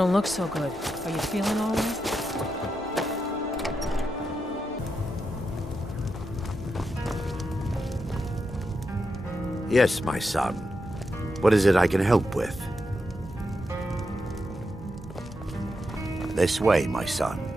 don't look so good. Are you feeling all right? Yes, my son. What is it I can help with? This way, my son.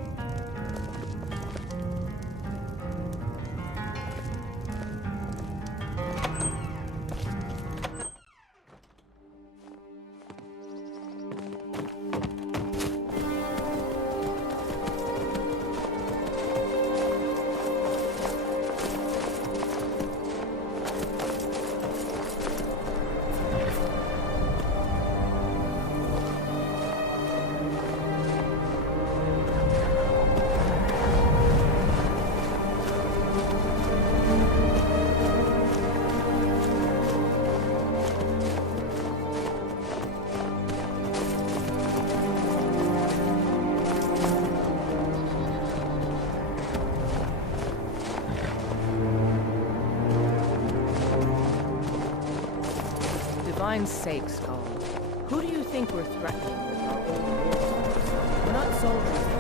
Divine's sake, Skull. Who do you think we're threatening with our own war? We're not soldiers.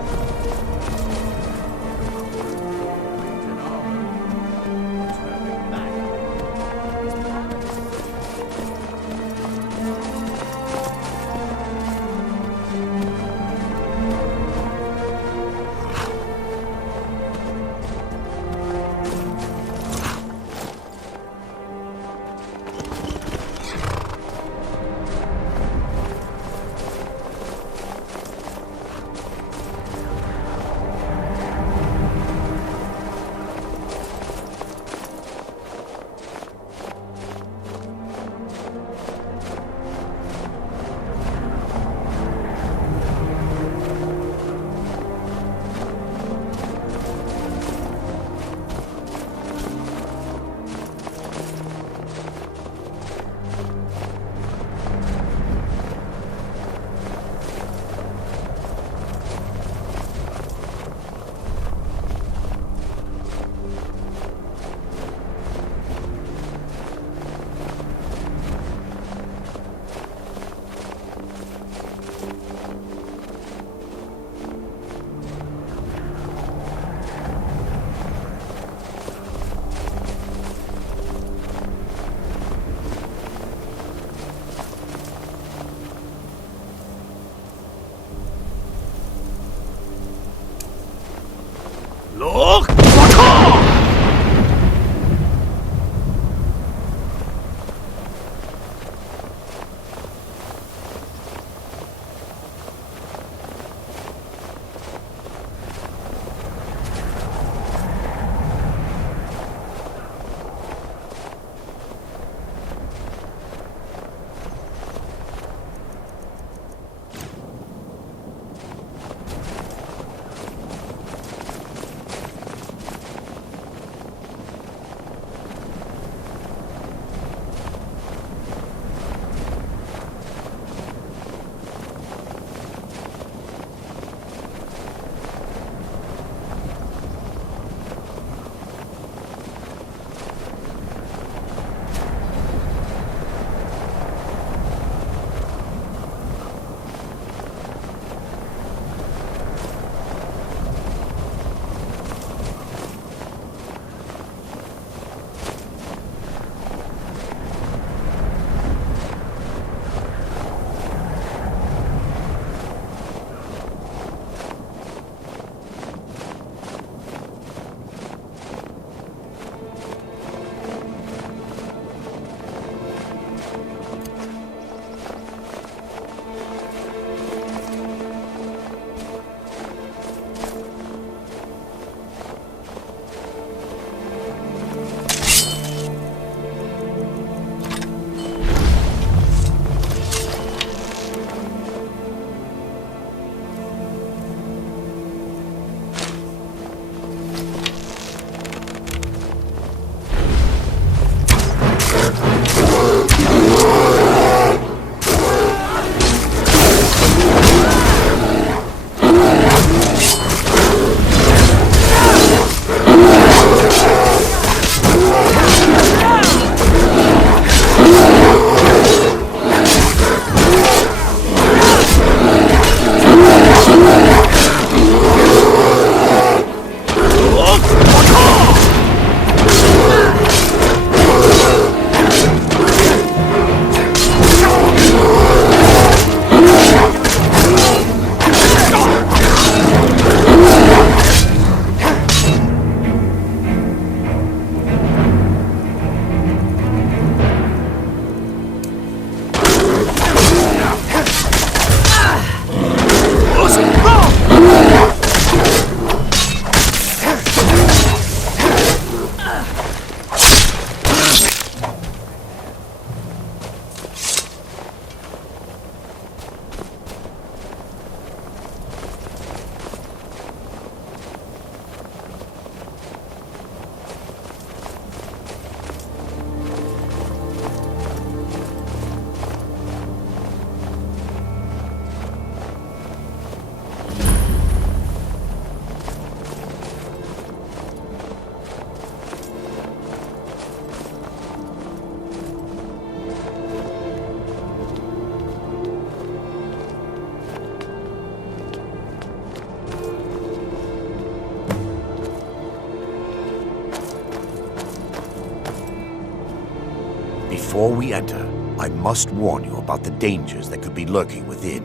Before we enter, I must warn you about the dangers that could be lurking within.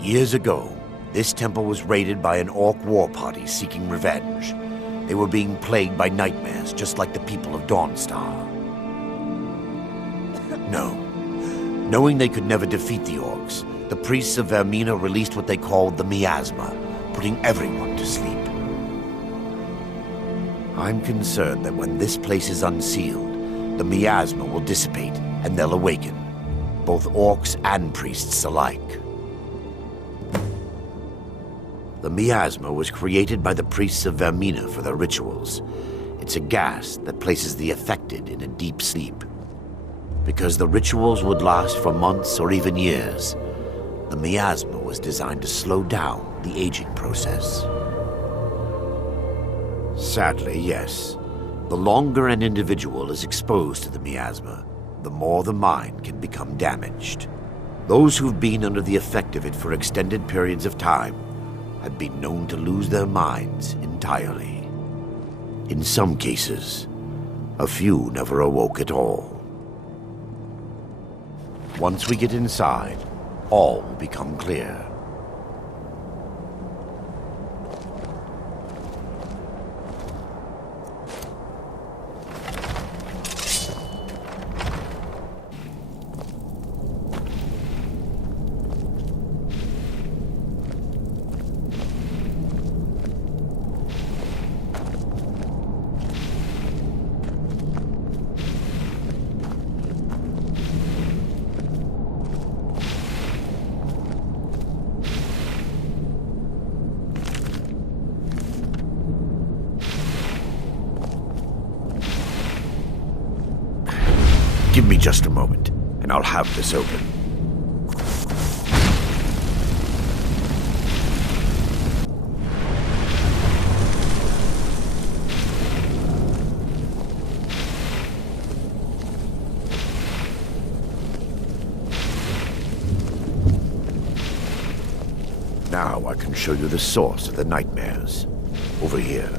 Years ago, this temple was raided by an orc war party seeking revenge. They were being plagued by nightmares, just like the people of Dawnstar. Knowing they could never defeat the orcs, the priests of Vaermina released what they called the Miasma, putting everyone to sleep. I'm concerned that when this place is unsealed, the Miasma will dissipate and they'll awaken, both orcs and priests alike. The Miasma was created by the priests of Vaermina for their rituals. It's a gas that places the affected in a deep sleep. Because the rituals would last for months or even years, the Miasma was designed to slow down the aging process. Sadly, yes. The longer an individual is exposed to the Miasma, the more the mind can become damaged. Those who've been under the effect of it for extended periods of time have been known to lose their minds entirely. In some cases, a few never awoke at all. Once we get inside, all will become clear. Give me just a moment, and I'll have this open. Now I can show you the source of the nightmares. Over here.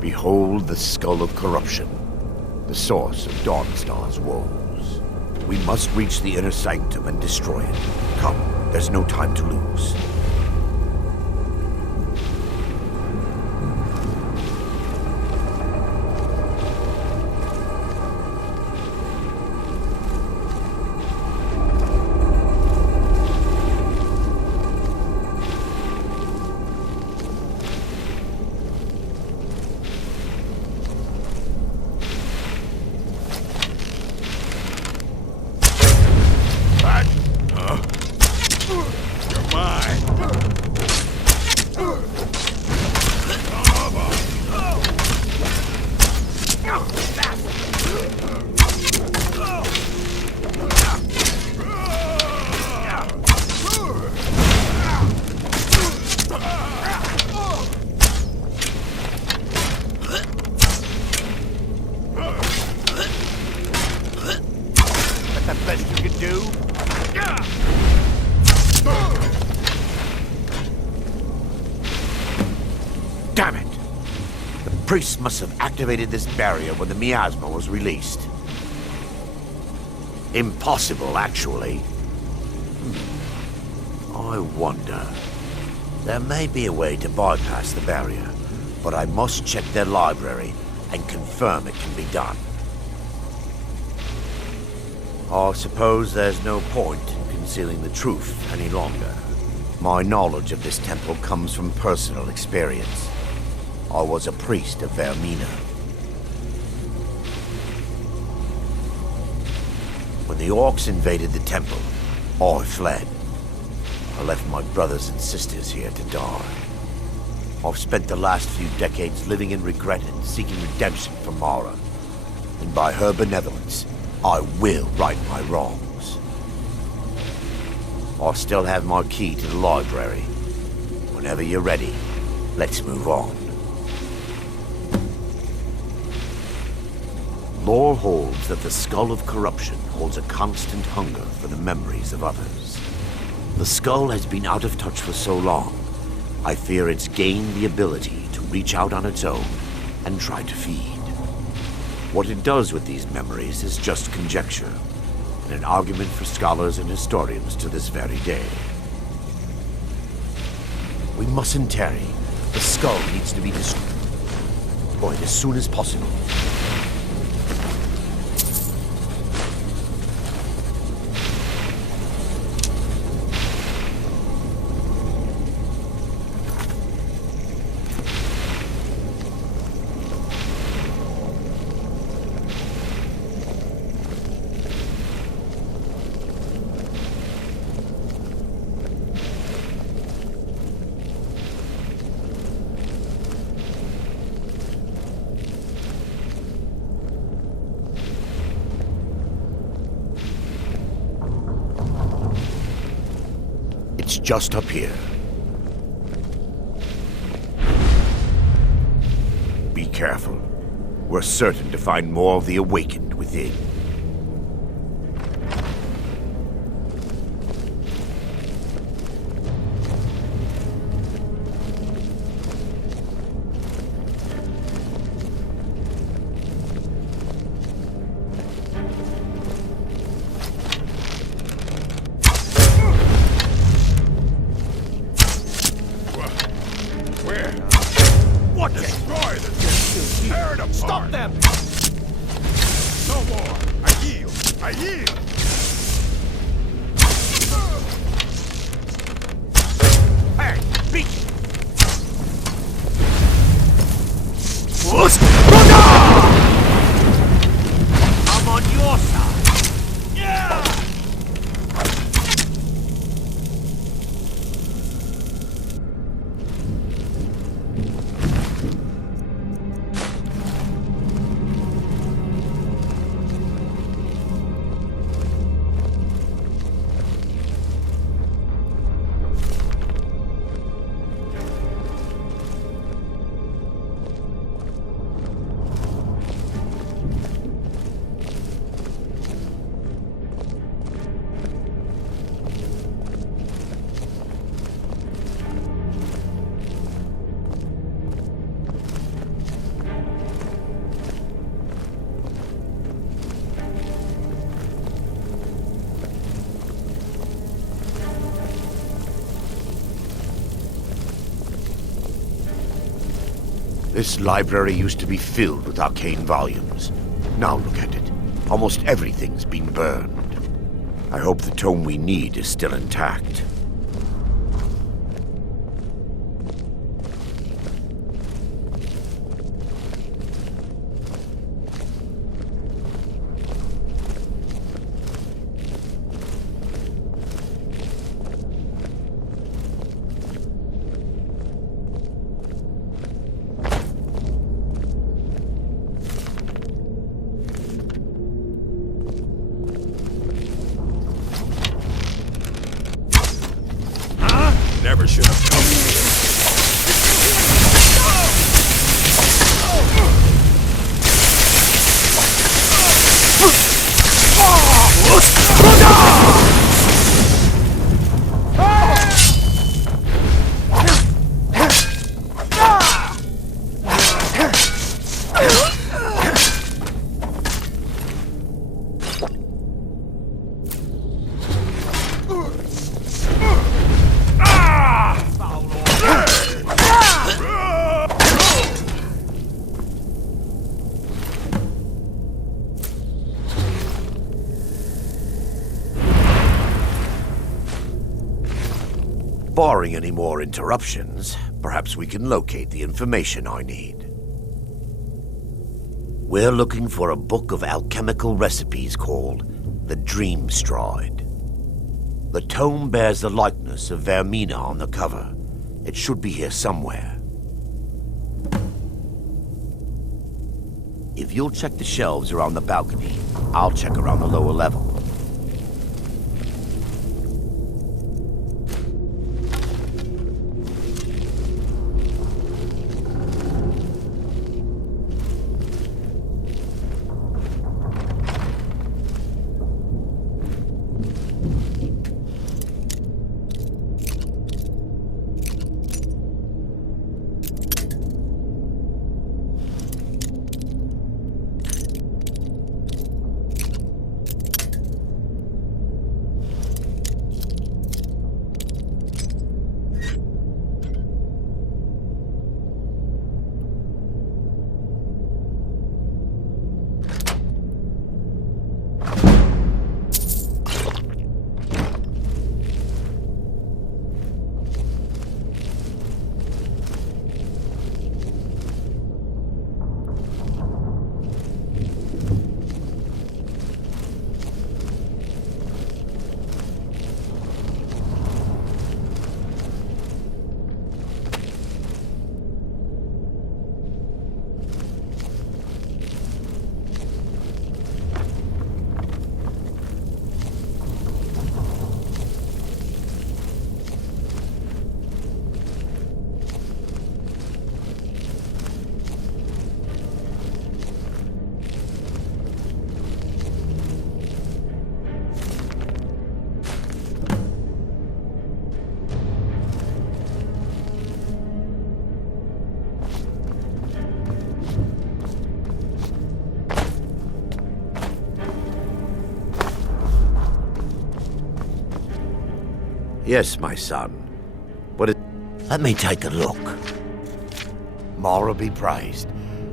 Behold the Skull of Corruption, the source of Dawnstar's woes. We must reach the inner sanctum and destroy it. Come, there's no time to lose. Damn it! The priests must have activated this barrier when the Miasma was released. Impossible, actually. I wonder. There may be a way to bypass the barrier, but I must check their library and confirm it can be done. I suppose there's no point in concealing the truth any longer. My knowledge of this temple comes from personal experience. I was a priest of Vaermina. When the orcs invaded the temple, I fled. I left my brothers and sisters here to die. I've spent the last few decades living in regret and seeking redemption from Mara. And by her benevolence, I will right my wrongs. I still have my key to the library. Whenever you're ready, let's move on. Lore holds that the Skull of Corruption holds a constant hunger for the memories of others. The skull has been out of touch for so long, I fear it's gained the ability to reach out on its own and try to feed. What it does with these memories is just conjecture, and an argument for scholars and historians to this very day. We mustn't tarry. The skull needs to be destroyed as soon as possible. It's just up here. Be careful. We're certain to find more of the awakened within. This library used to be filled with arcane volumes. Now look at it. Almost everything's been burned. I hope the tome we need is still intact. Never should have come here. Barring any more interruptions, perhaps we can locate the information I need. We're looking for a book of alchemical recipes called the Dream Stride. The tome bears the likeness of Vaermina on the cover. It should be here somewhere. If you'll check the shelves around the balcony, I'll check around the lower level. Yes, my son. Let me take a look. Mara be praised.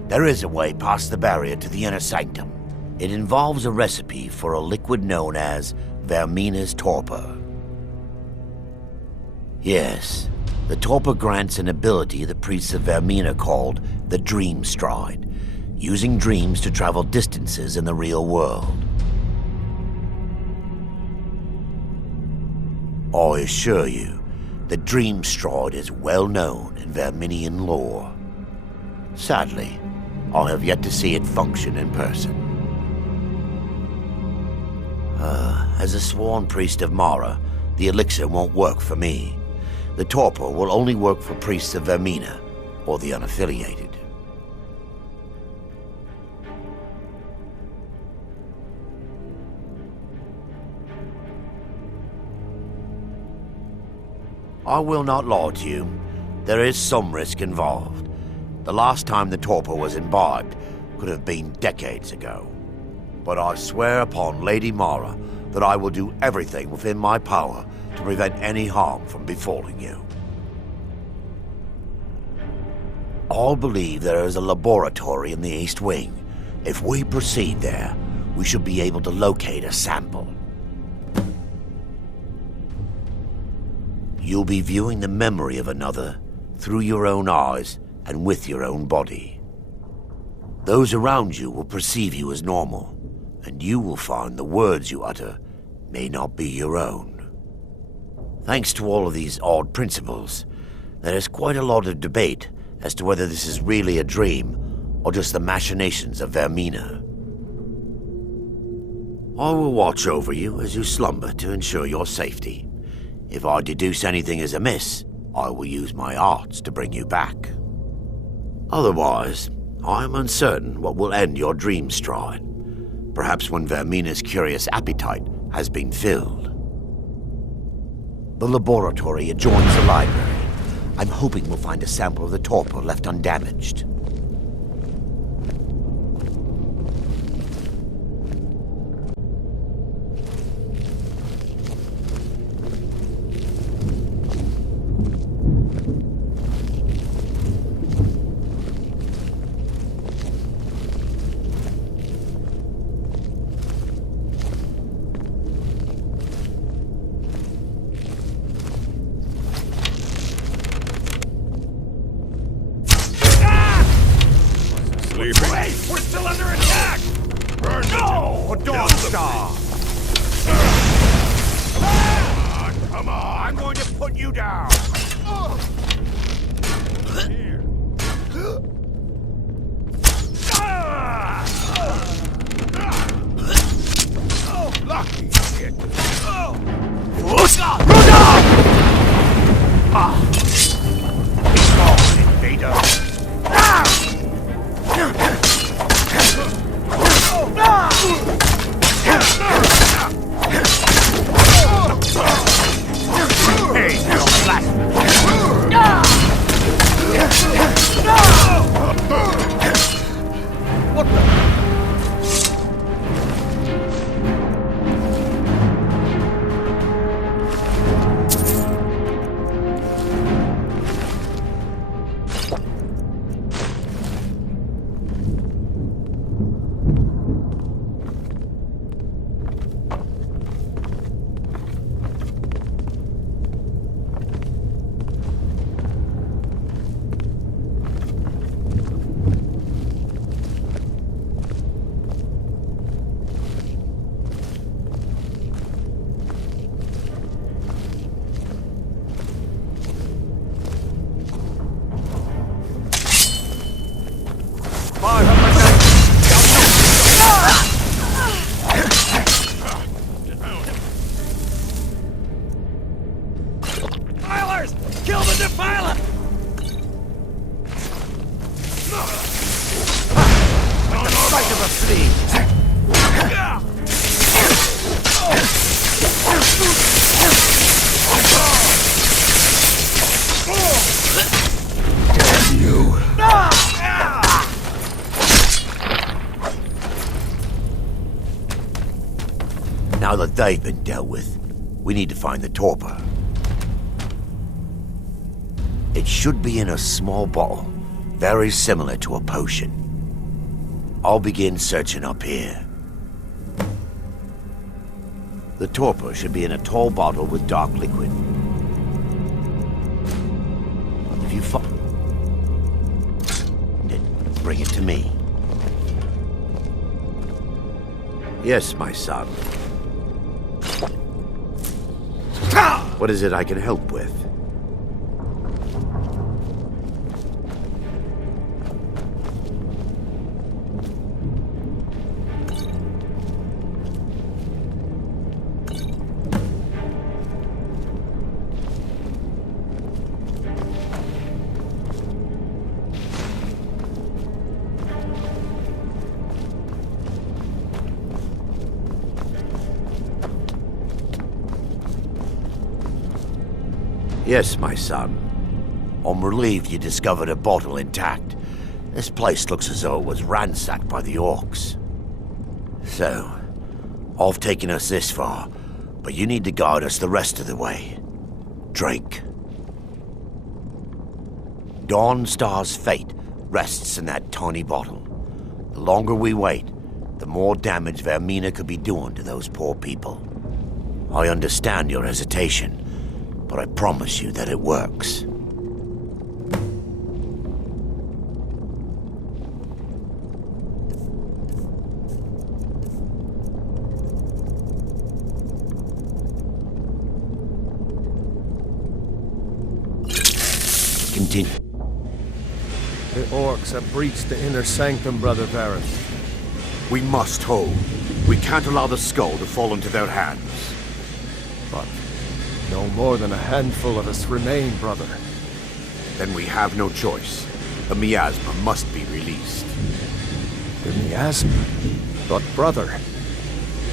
There is a way past the barrier to the inner sanctum. It involves a recipe for a liquid known as Vaermina's Torpor. Yes, the Torpor grants an ability the priests of Vaermina called the Dream Stride, using dreams to travel distances in the real world. I assure you, the Dream Stride is well known in Vaerminian lore. Sadly, I have yet to see it function in person. As a sworn priest of Mara, the elixir won't work for me. The Torpor will only work for priests of Vaermina, or the unaffiliated. I will not lie to you. There is some risk involved. The last time the Torpor was imbibed could have been decades ago. But I swear upon Lady Mara that I will do everything within my power to prevent any harm from befalling you. I believe there is a laboratory in the East Wing. If we proceed there, we should be able to locate a sample. You'll be viewing the memory of another through your own eyes and with your own body. Those around you will perceive you as normal, and you will find the words you utter may not be your own. Thanks to all of these odd principles, there is quite a lot of debate as to whether this is really a dream or just the machinations of Vaermina. I will watch over you as you slumber to ensure your safety. If I deduce anything is amiss, I will use my arts to bring you back. Otherwise, I am uncertain what will end your dream stride. Perhaps when Vaermina's curious appetite has been filled. The laboratory adjoins the library. I'm hoping we'll find a sample of the Torpor left undamaged. Now that they've been dealt with, we need to find the Torpor. It should be in a small bottle, very similar to a potion. I'll begin searching up here. The torpor should be in a tall bottle with dark liquid. If you find it, bring it to me. Yes, my son. What is it I can help with? Yes, my son. I'm relieved you discovered a bottle intact. This place looks as though it was ransacked by the orcs. So, I've taken us this far, but you need to guide us the rest of the way. Drink. Dawnstar's fate rests in that tiny bottle. The longer we wait, the more damage Vaermina could be doing to those poor people. I understand your hesitation, but I promise you that it works. Continue. The orcs have breached the inner sanctum, Brother Veren. We must hold. We can't allow the skull to fall into their hands. But no more than a handful of us remain, brother. Then we have no choice. The miasma must be released. The miasma? But brother...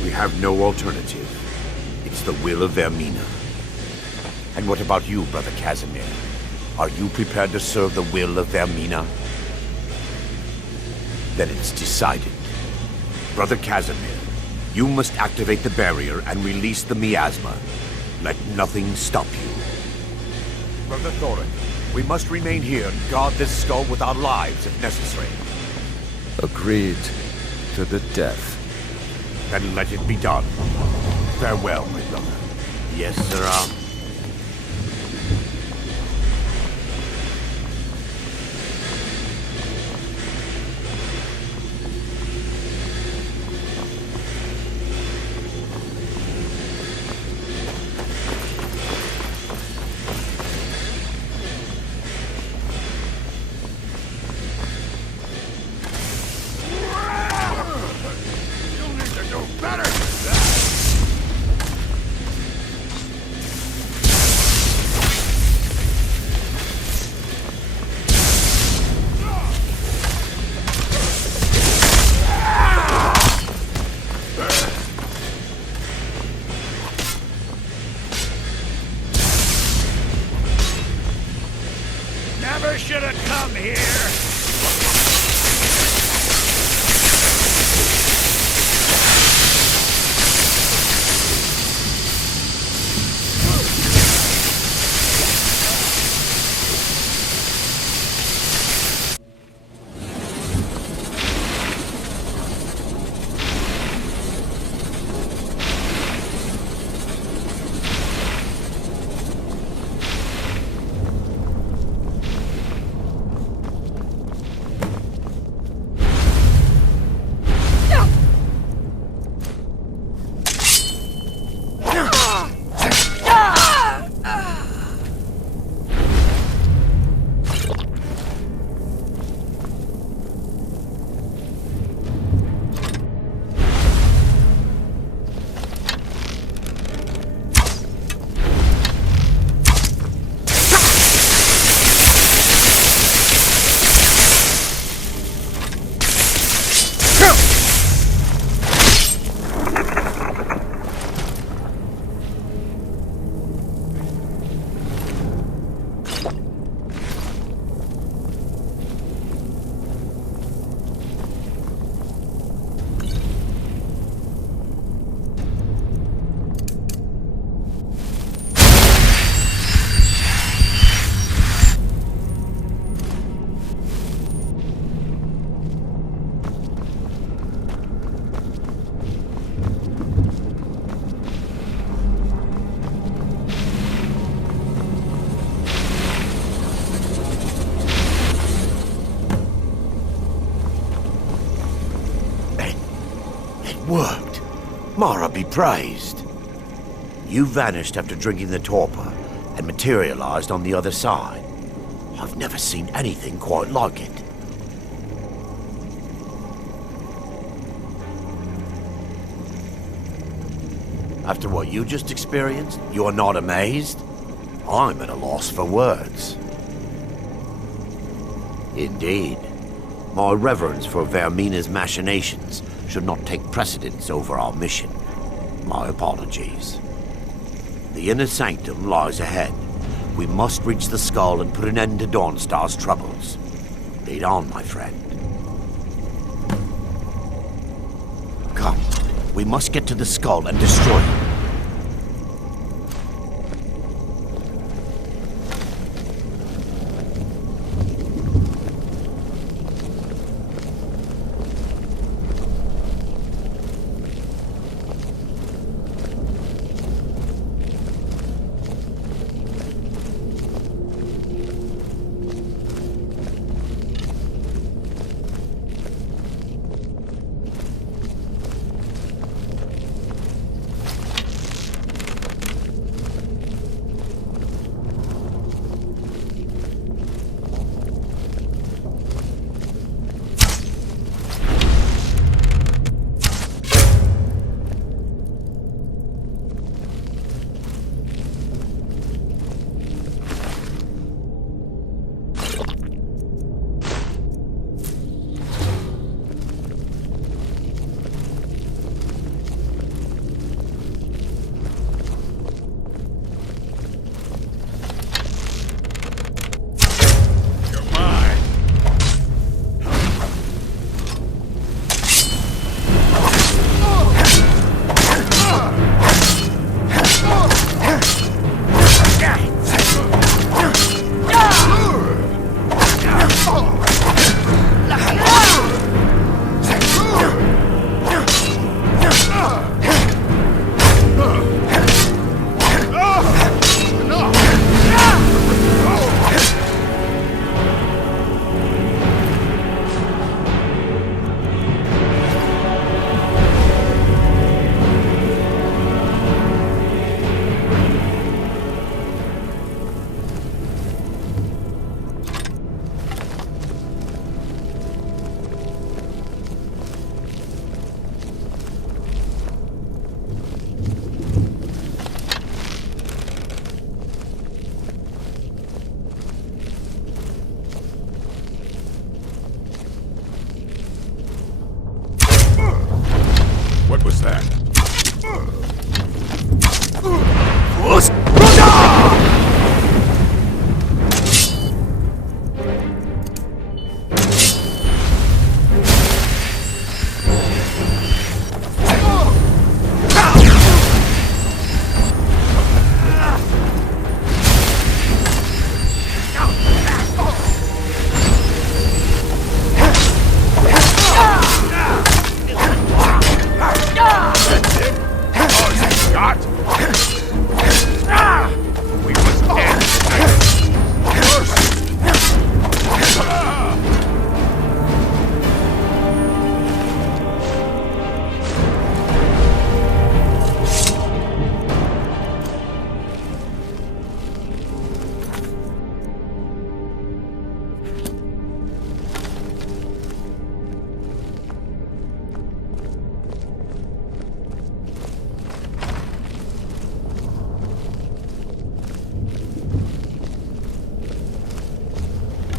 We have no alternative. It's the will of Vaermina. And what about you, Brother Casimir? Are you prepared to serve the will of Vaermina? Then it's decided. Brother Casimir, you must activate the barrier and release the miasma. Let nothing stop you. Brother Thorek, we must remain here and guard this skull with our lives if necessary. Agreed to the death. Then let it be done. Farewell, my brother. Yes, sirrah. Should have come here. worked. Mara be praised. You vanished after drinking the Torpor and materialized on the other side. I've never seen anything quite like it. After what you just experienced, you are not amazed? I'm at a loss for words. Indeed. My reverence for Vaermina's machinations should not take precedence over our mission. My apologies. The inner sanctum lies ahead. We must reach the skull and put an end to Dawnstar's troubles. Lead on, my friend. Come, we must get to the skull and destroy it.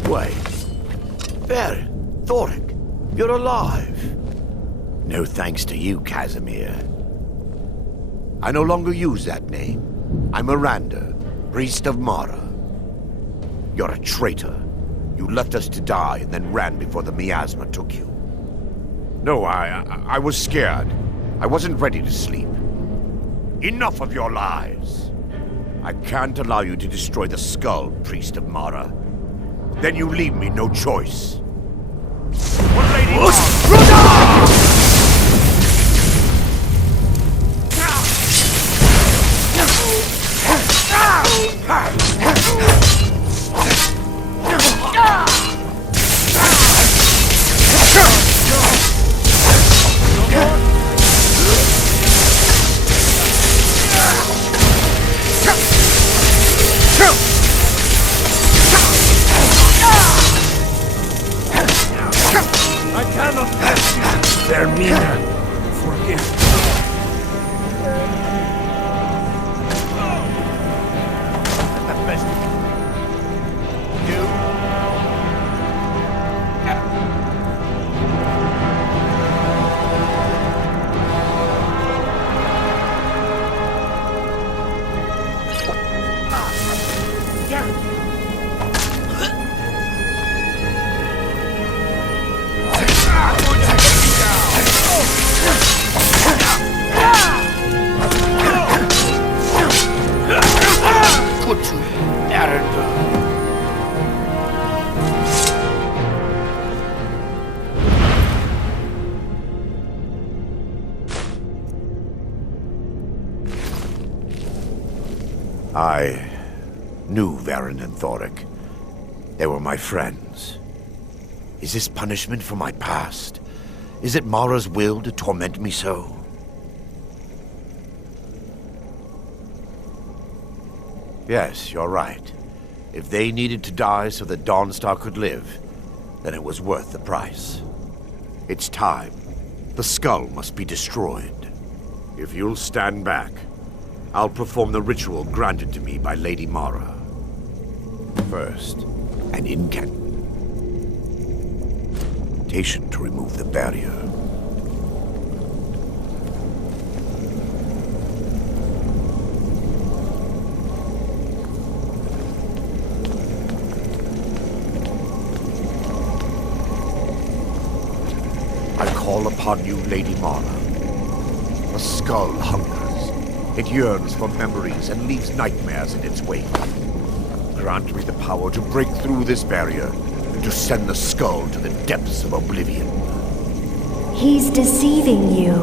Wait. Veren, Thorek, you're alive. No thanks to you, Casimir. I no longer use that name. I'm Erandur, priest of Mara. You're a traitor. You left us to die and then ran before the Miasma took you. No, I was scared. I wasn't ready to sleep. Enough of your lies. I can't allow you to destroy the skull, priest of Mara. Then you leave me no choice. One lady I knew Veren and Thorek. They were my friends. Is this punishment for my past? Is it Mara's will to torment me so? Yes, you're right. If they needed to die so that Dawnstar could live, then it was worth the price. It's time. The skull must be destroyed. If you'll stand back, I'll perform the ritual granted to me by Lady Mara. First, an incantation to remove the barrier. I call upon you, Lady Mara. The skull hungers. It yearns for memories and leaves nightmares in its wake. Grant me the power to break through this barrier and to send the skull to the depths of oblivion. He's deceiving you.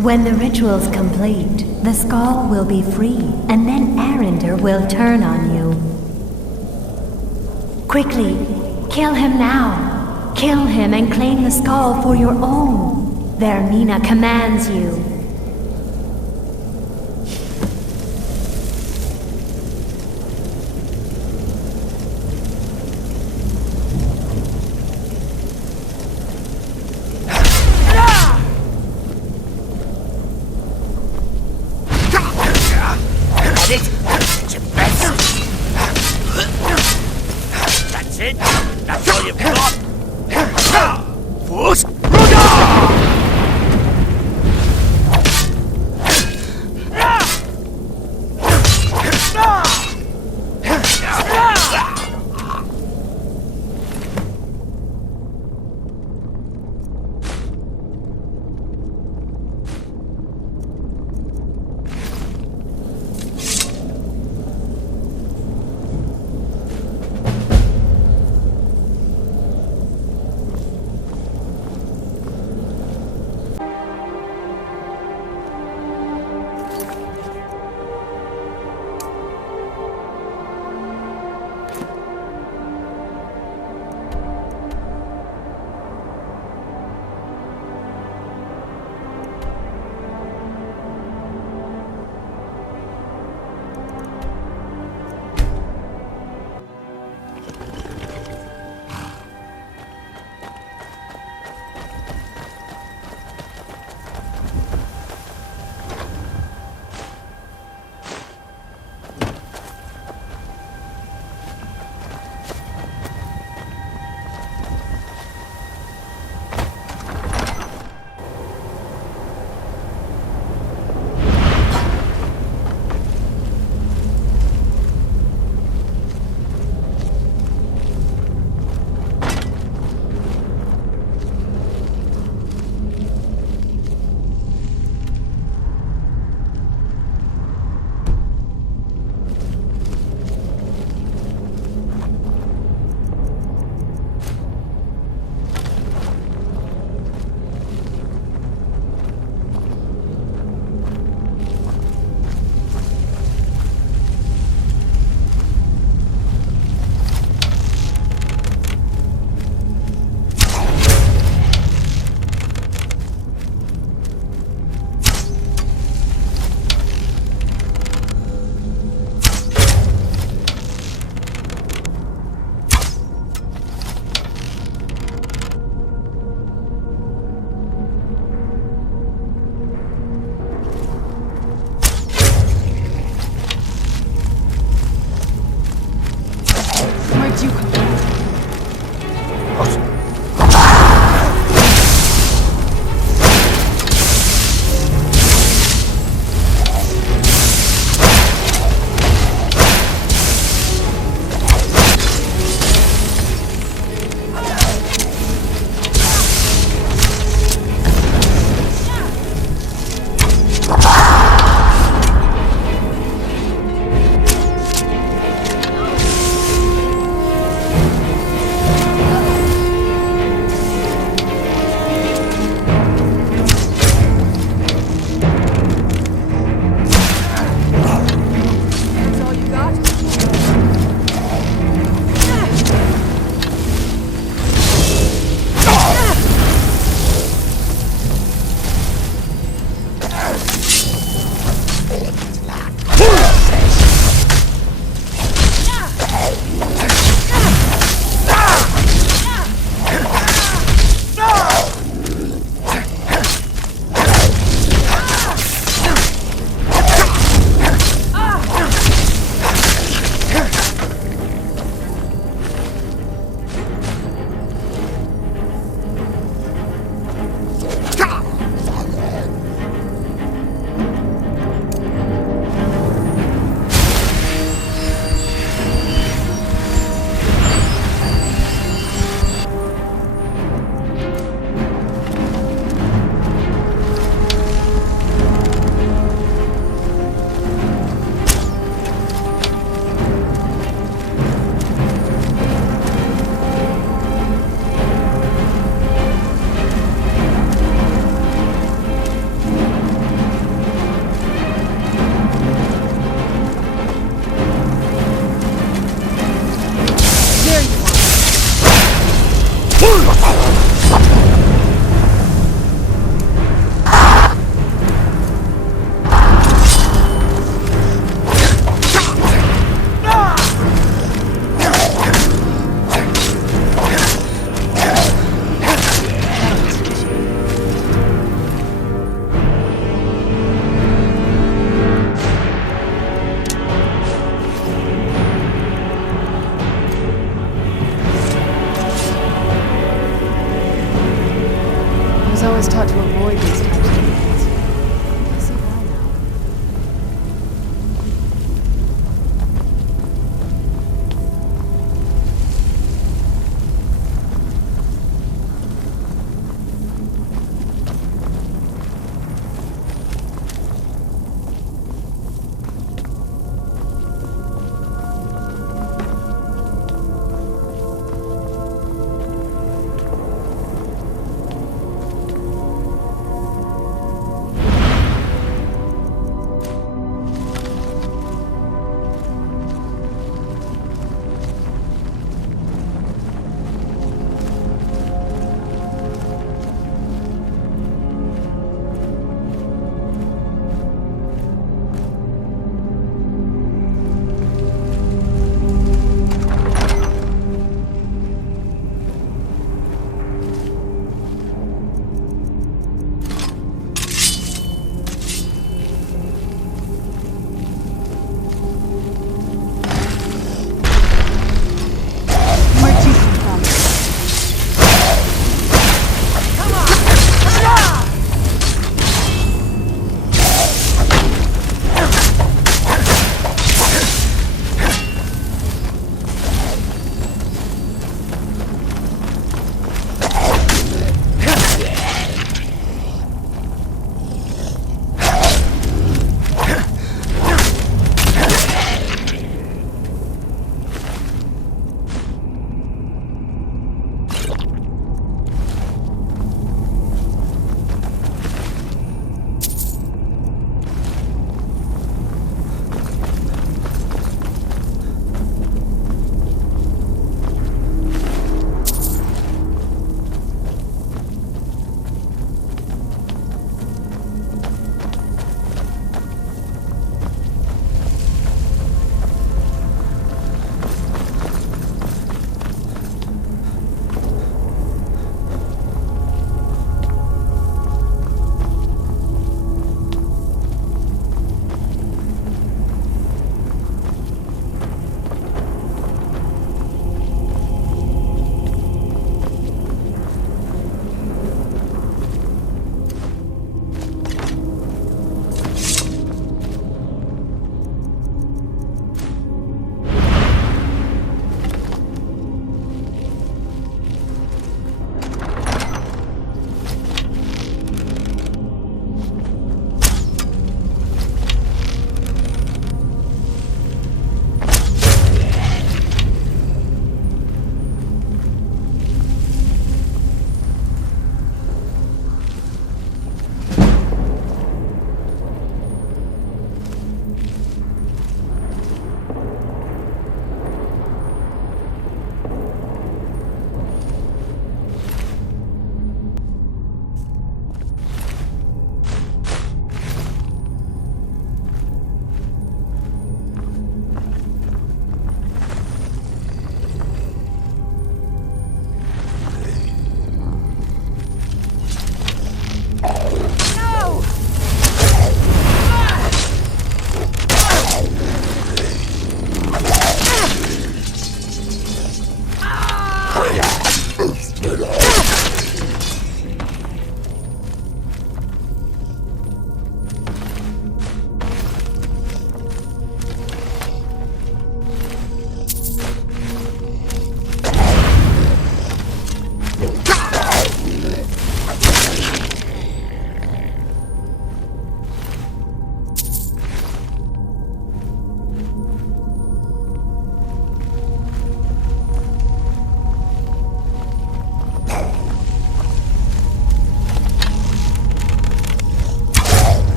When the ritual's complete, the skull will be free, and then Erandur will turn on you. Quickly, kill him now. Kill him and claim the skull for your own. Vaermina commands you. That's it? That's all you've got?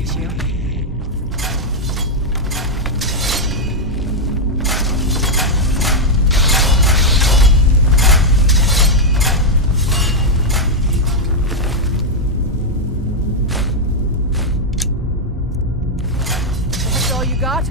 Alicia. That's all you got?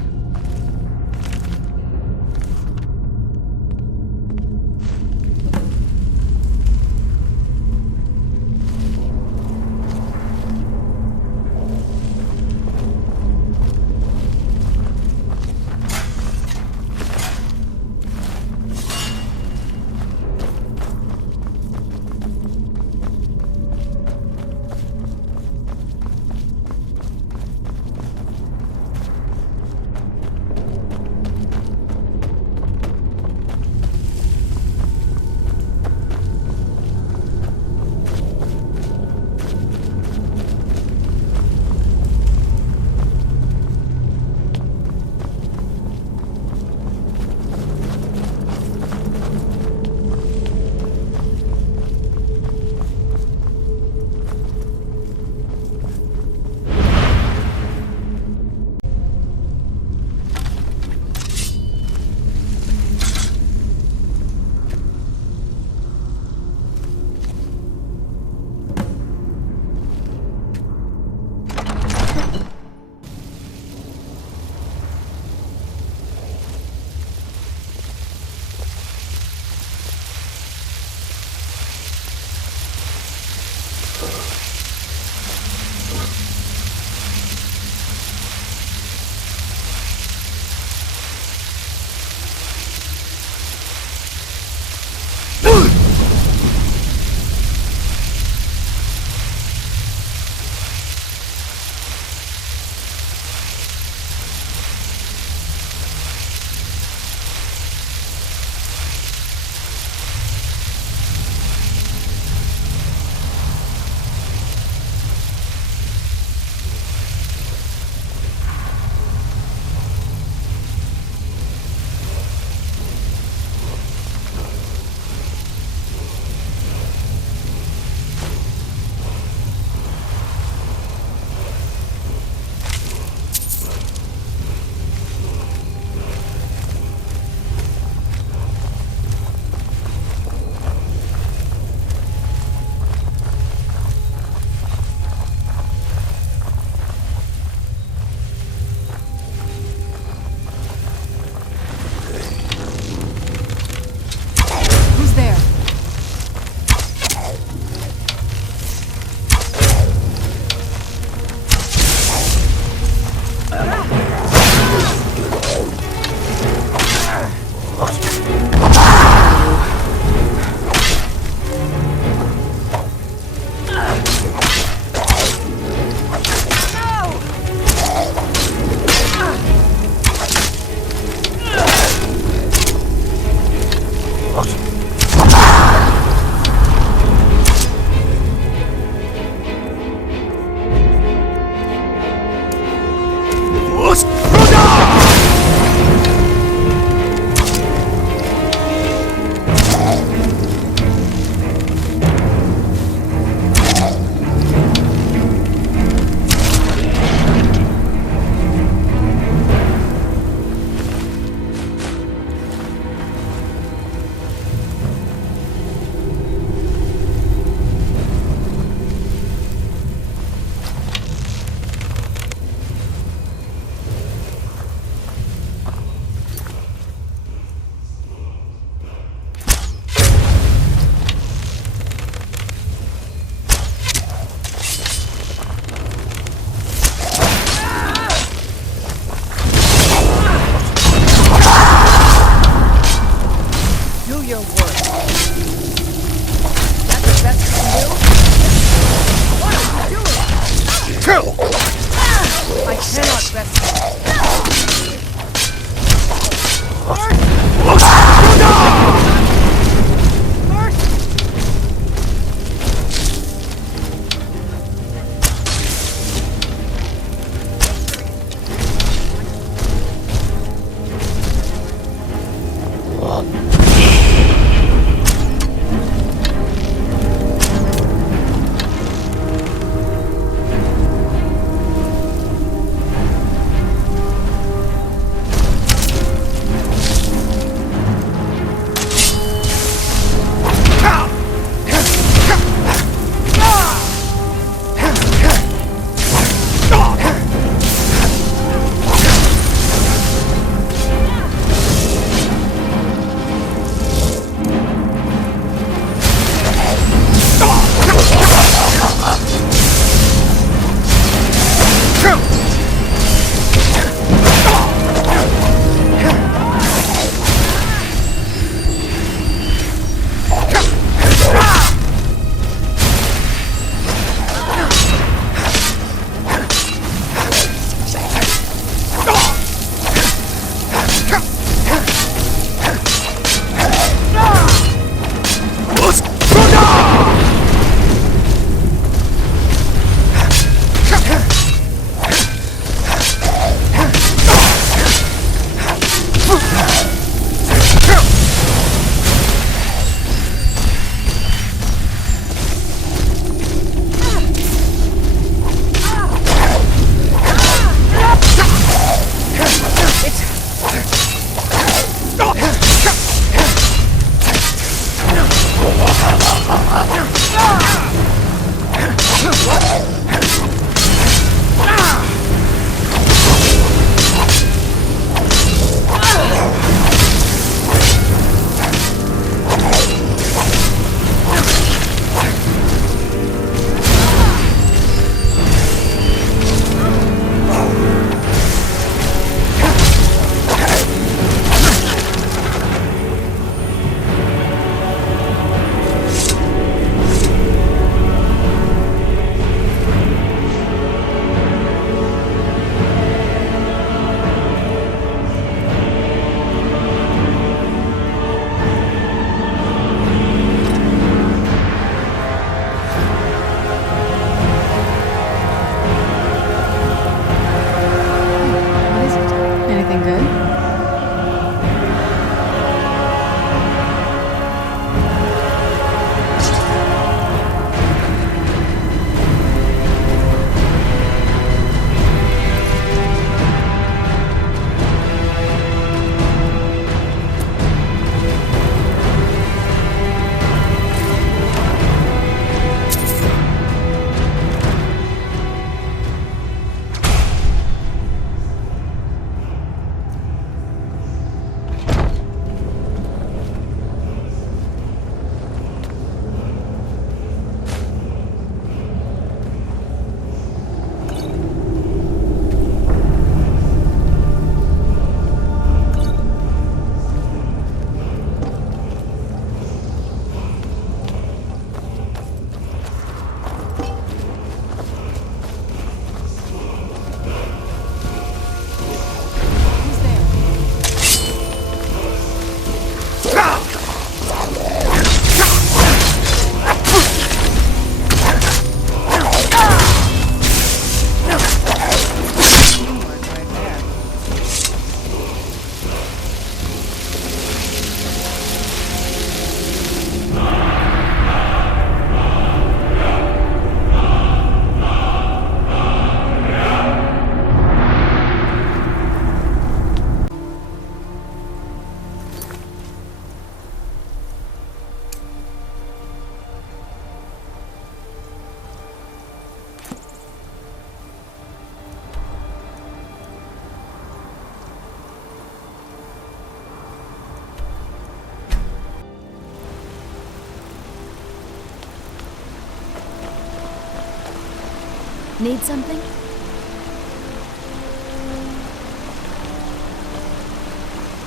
Need something?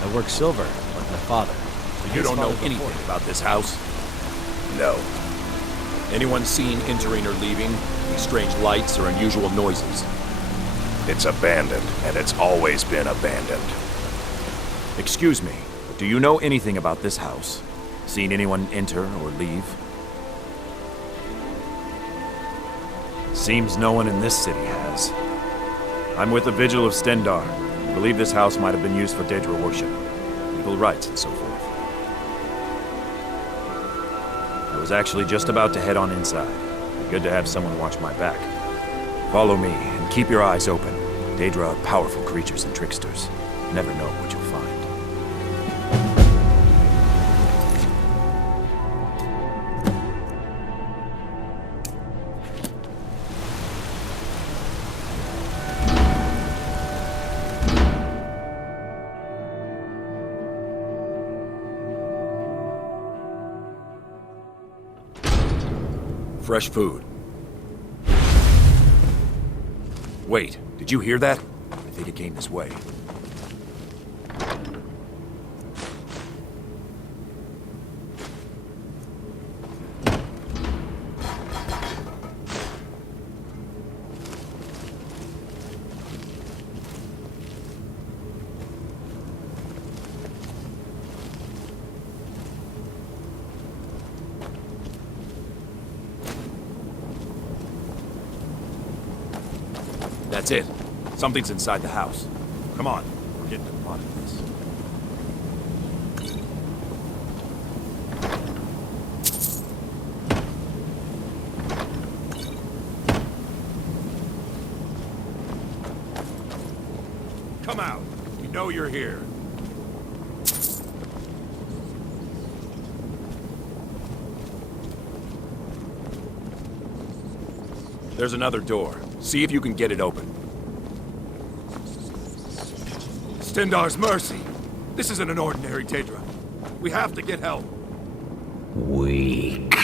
I work silver, like my father. You don't know anything about this house? No. Anyone seen entering or leaving? Any strange lights or unusual noises? It's abandoned, and it's always been abandoned. Excuse me, but do you know anything about this house? Seen anyone enter or leave? Seems no one in this city has. I'm with the Vigil of Stendarr. I believe this house might have been used for Daedra worship, legal rites and so forth. I was actually just about to head on inside. Good to have someone watch my back. Follow me, and keep your eyes open. Daedra are powerful creatures and tricksters. Never know what you'll find. Fresh food. Wait, did you hear that? I think it came this way. That's it. Something's inside the house. Come on, we're getting to the bottom of this. Come out. We know you're here. There's another door. See if you can get it open. Stendarr's mercy! This isn't an ordinary Daedra. We have to get help. Weak.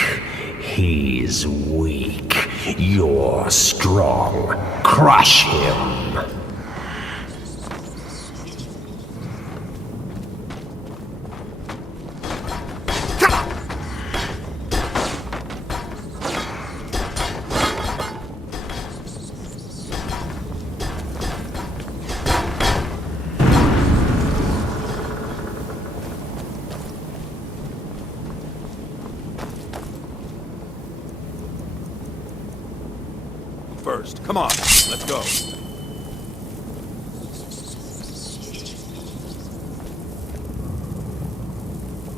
He's weak. You're strong. Crush him. First, come on, let's go.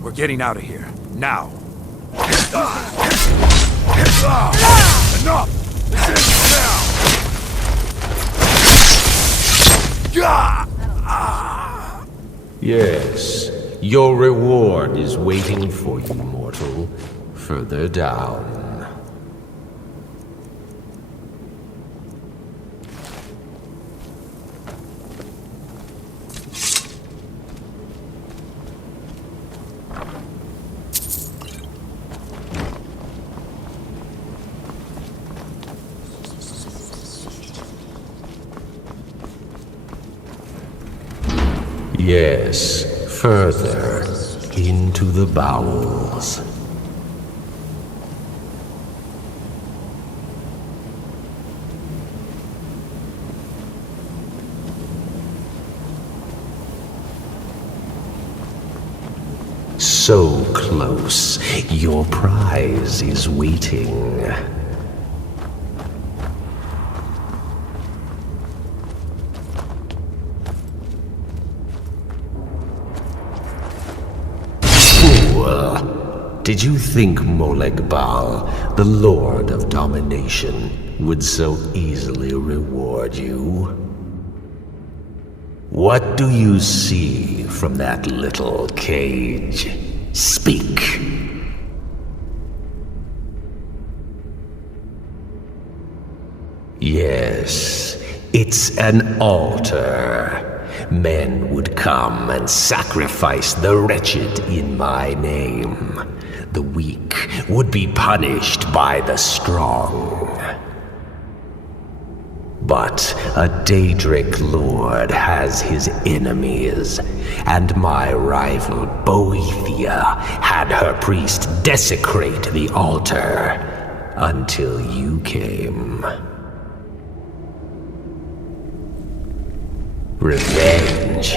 We're getting out of here. Now! Enough! This ends now! Yes, your reward is waiting for you, mortal. Further down. Yes, further into the bowels. So close, your prize is waiting. Did you think Molag Bal, the Lord of Domination, would so easily reward you? What do you see from that little cage? Speak! Yes, it's an altar. Men would come and sacrifice the wretched in my name. The weak would be punished by the strong. But a Daedric lord has his enemies, and my rival Boethiah had her priest desecrate the altar until you came. Revenge?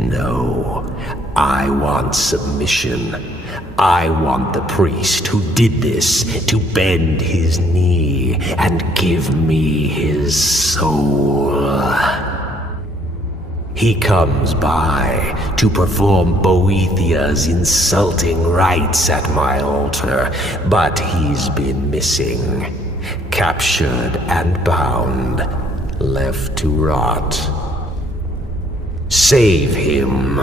No, I want submission. I want the priest who did this to bend his knee and give me his soul. He comes by to perform Boethiah's insulting rites at my altar, but he's been missing, captured and bound, left to rot. Save him.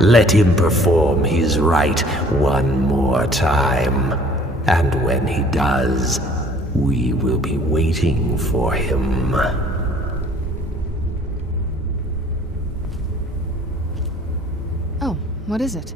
Let him perform his rite one more time. And when he does, we will be waiting for him. Oh, what is it?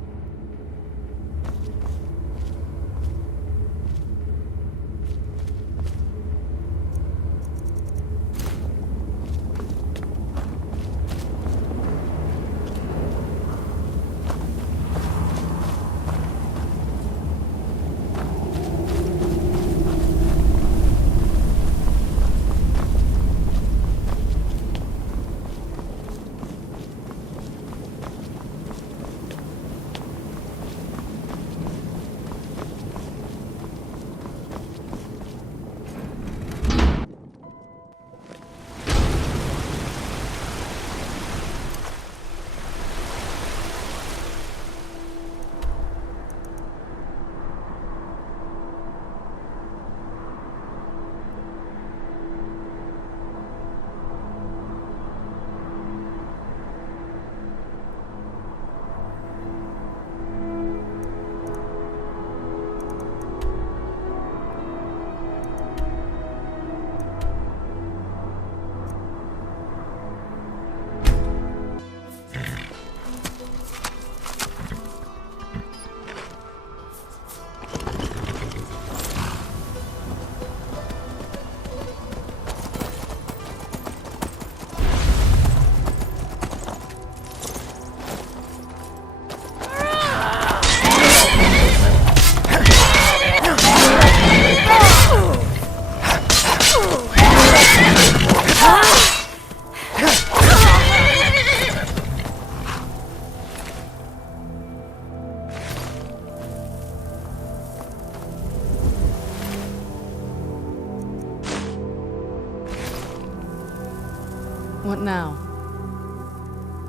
What now?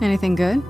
Anything good?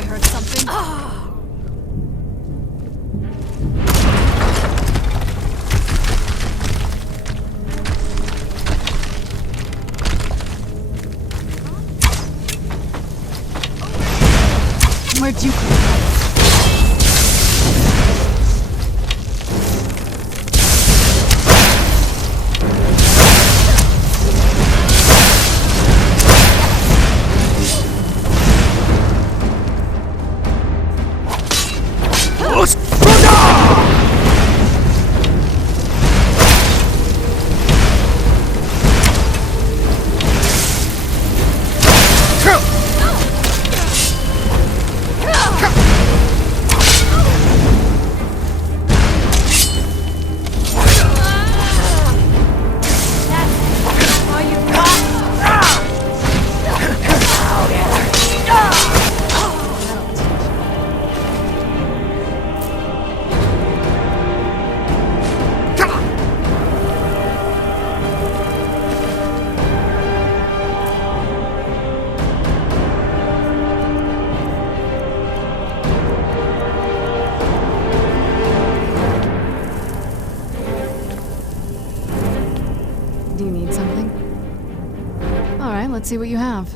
I heard something. Where'd you come from? Let's see what you have.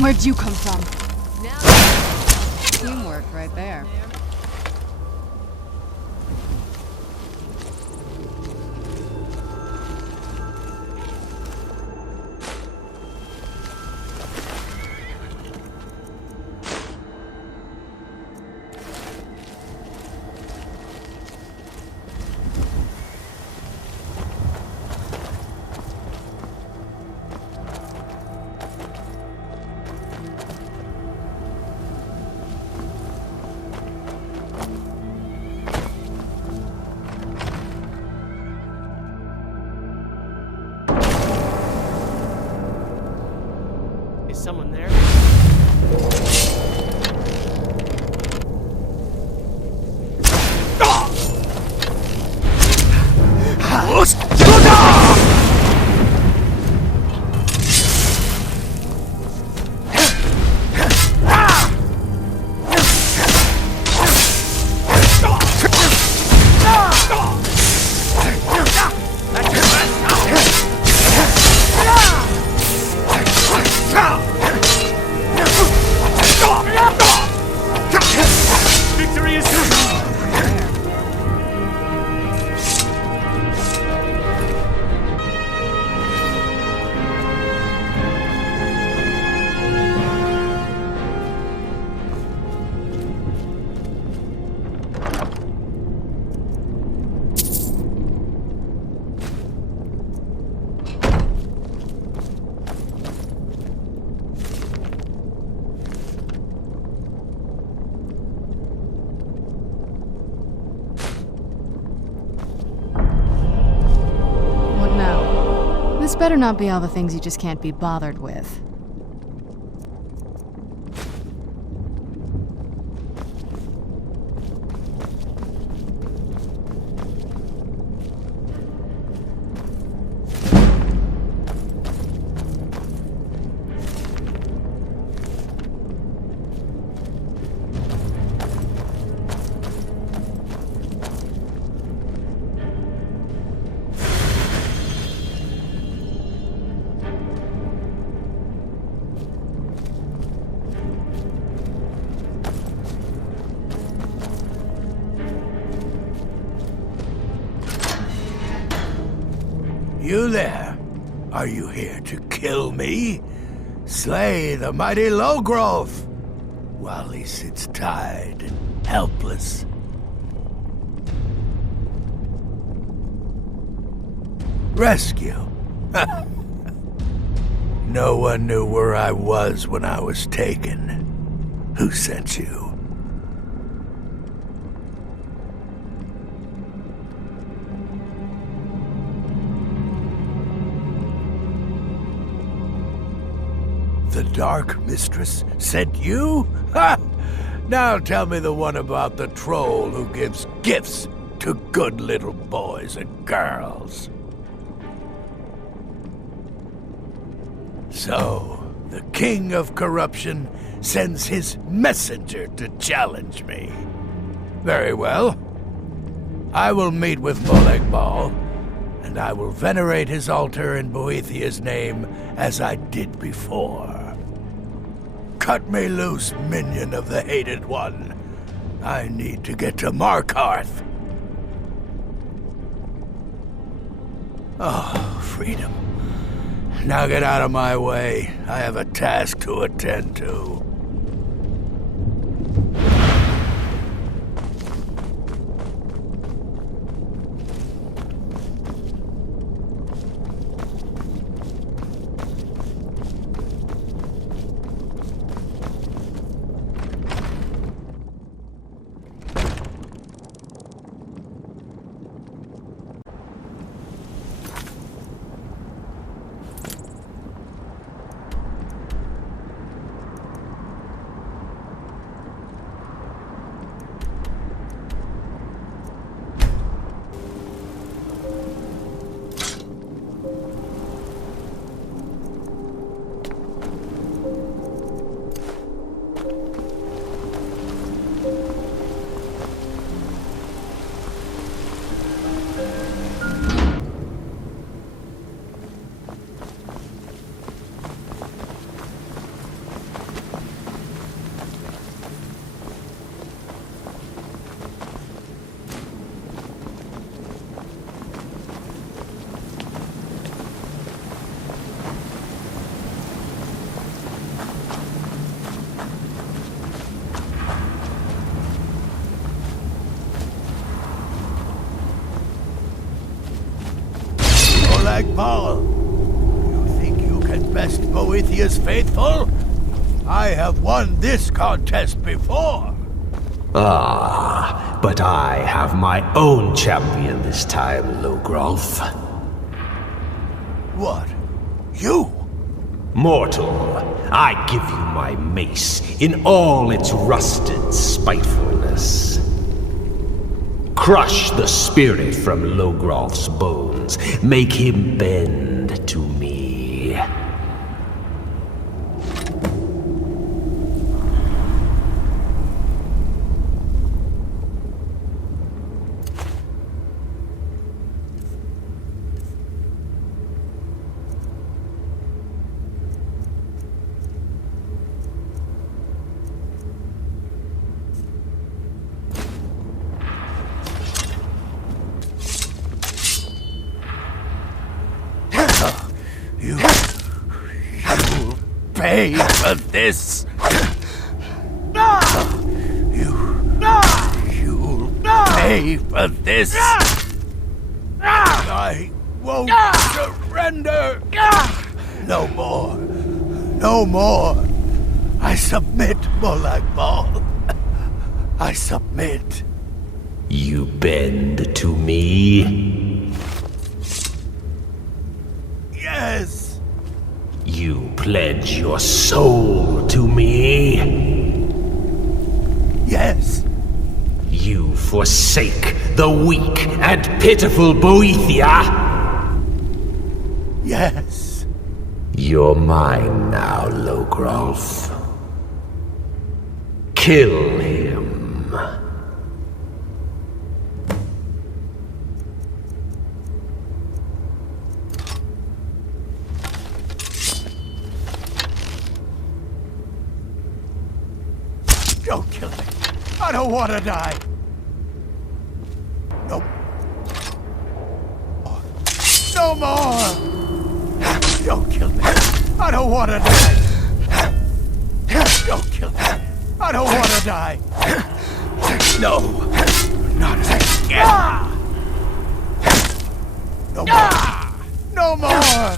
Where'd you come from? Teamwork right there. Someone there? This better not be all the things you just can't be bothered with. You there? Are you here to kill me? Slay the mighty Logrolf while he sits tied and helpless. Rescue? No one knew where I was when I was taken. Who sent you? The Dark Mistress sent you? Ha! Now tell me the one about the troll who gives gifts to good little boys and girls. So, the King of Corruption sends his messenger to challenge me. Very well. I will meet with Molag Bal, and I will venerate his altar in Boethiah's name as I did before. Cut me loose, minion of the Hated One. I need to get to Markath. Oh, freedom. Now get out of my way. I have a task to attend to. Molag Bal, you think you can best Boethiah's faithful? I have won this contest before. Ah, but I have my own champion this time, Logrolf. What? You? Mortal, I give you my mace in all its rusted spitefulness. Crush the spirit from Logrolf's bones. Make him bend to me. Pay for this. You'll pay for this. I won't surrender. No more. No more. I submit, Molag Bal. I submit. You bend to me? Yes. You pledge your soul to me? Yes. You forsake the weak and pitiful Boethiah? Yes. You're mine now, Logrolf. Kill him. Don't kill me. I don't want to die. No. No No more! Don't kill me. I don't want to die. Don't kill me. I don't want to die. No. Not again. No more. No more.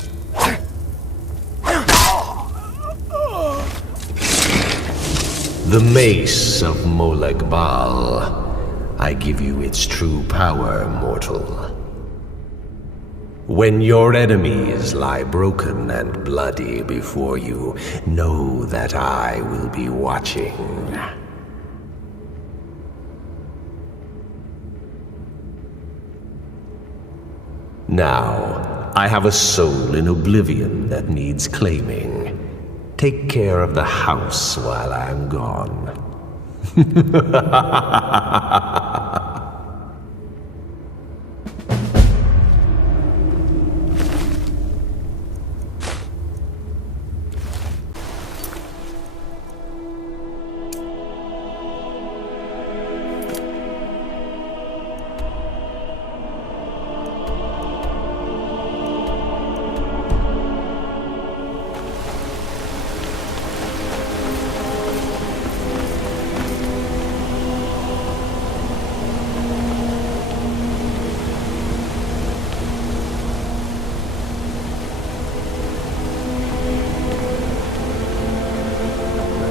The mace of Molag Bal. I give you its true power, mortal. When your enemies lie broken and bloody before you, know that I will be watching. Now, I have a soul in oblivion that needs claiming. Take care of the house while I'm gone.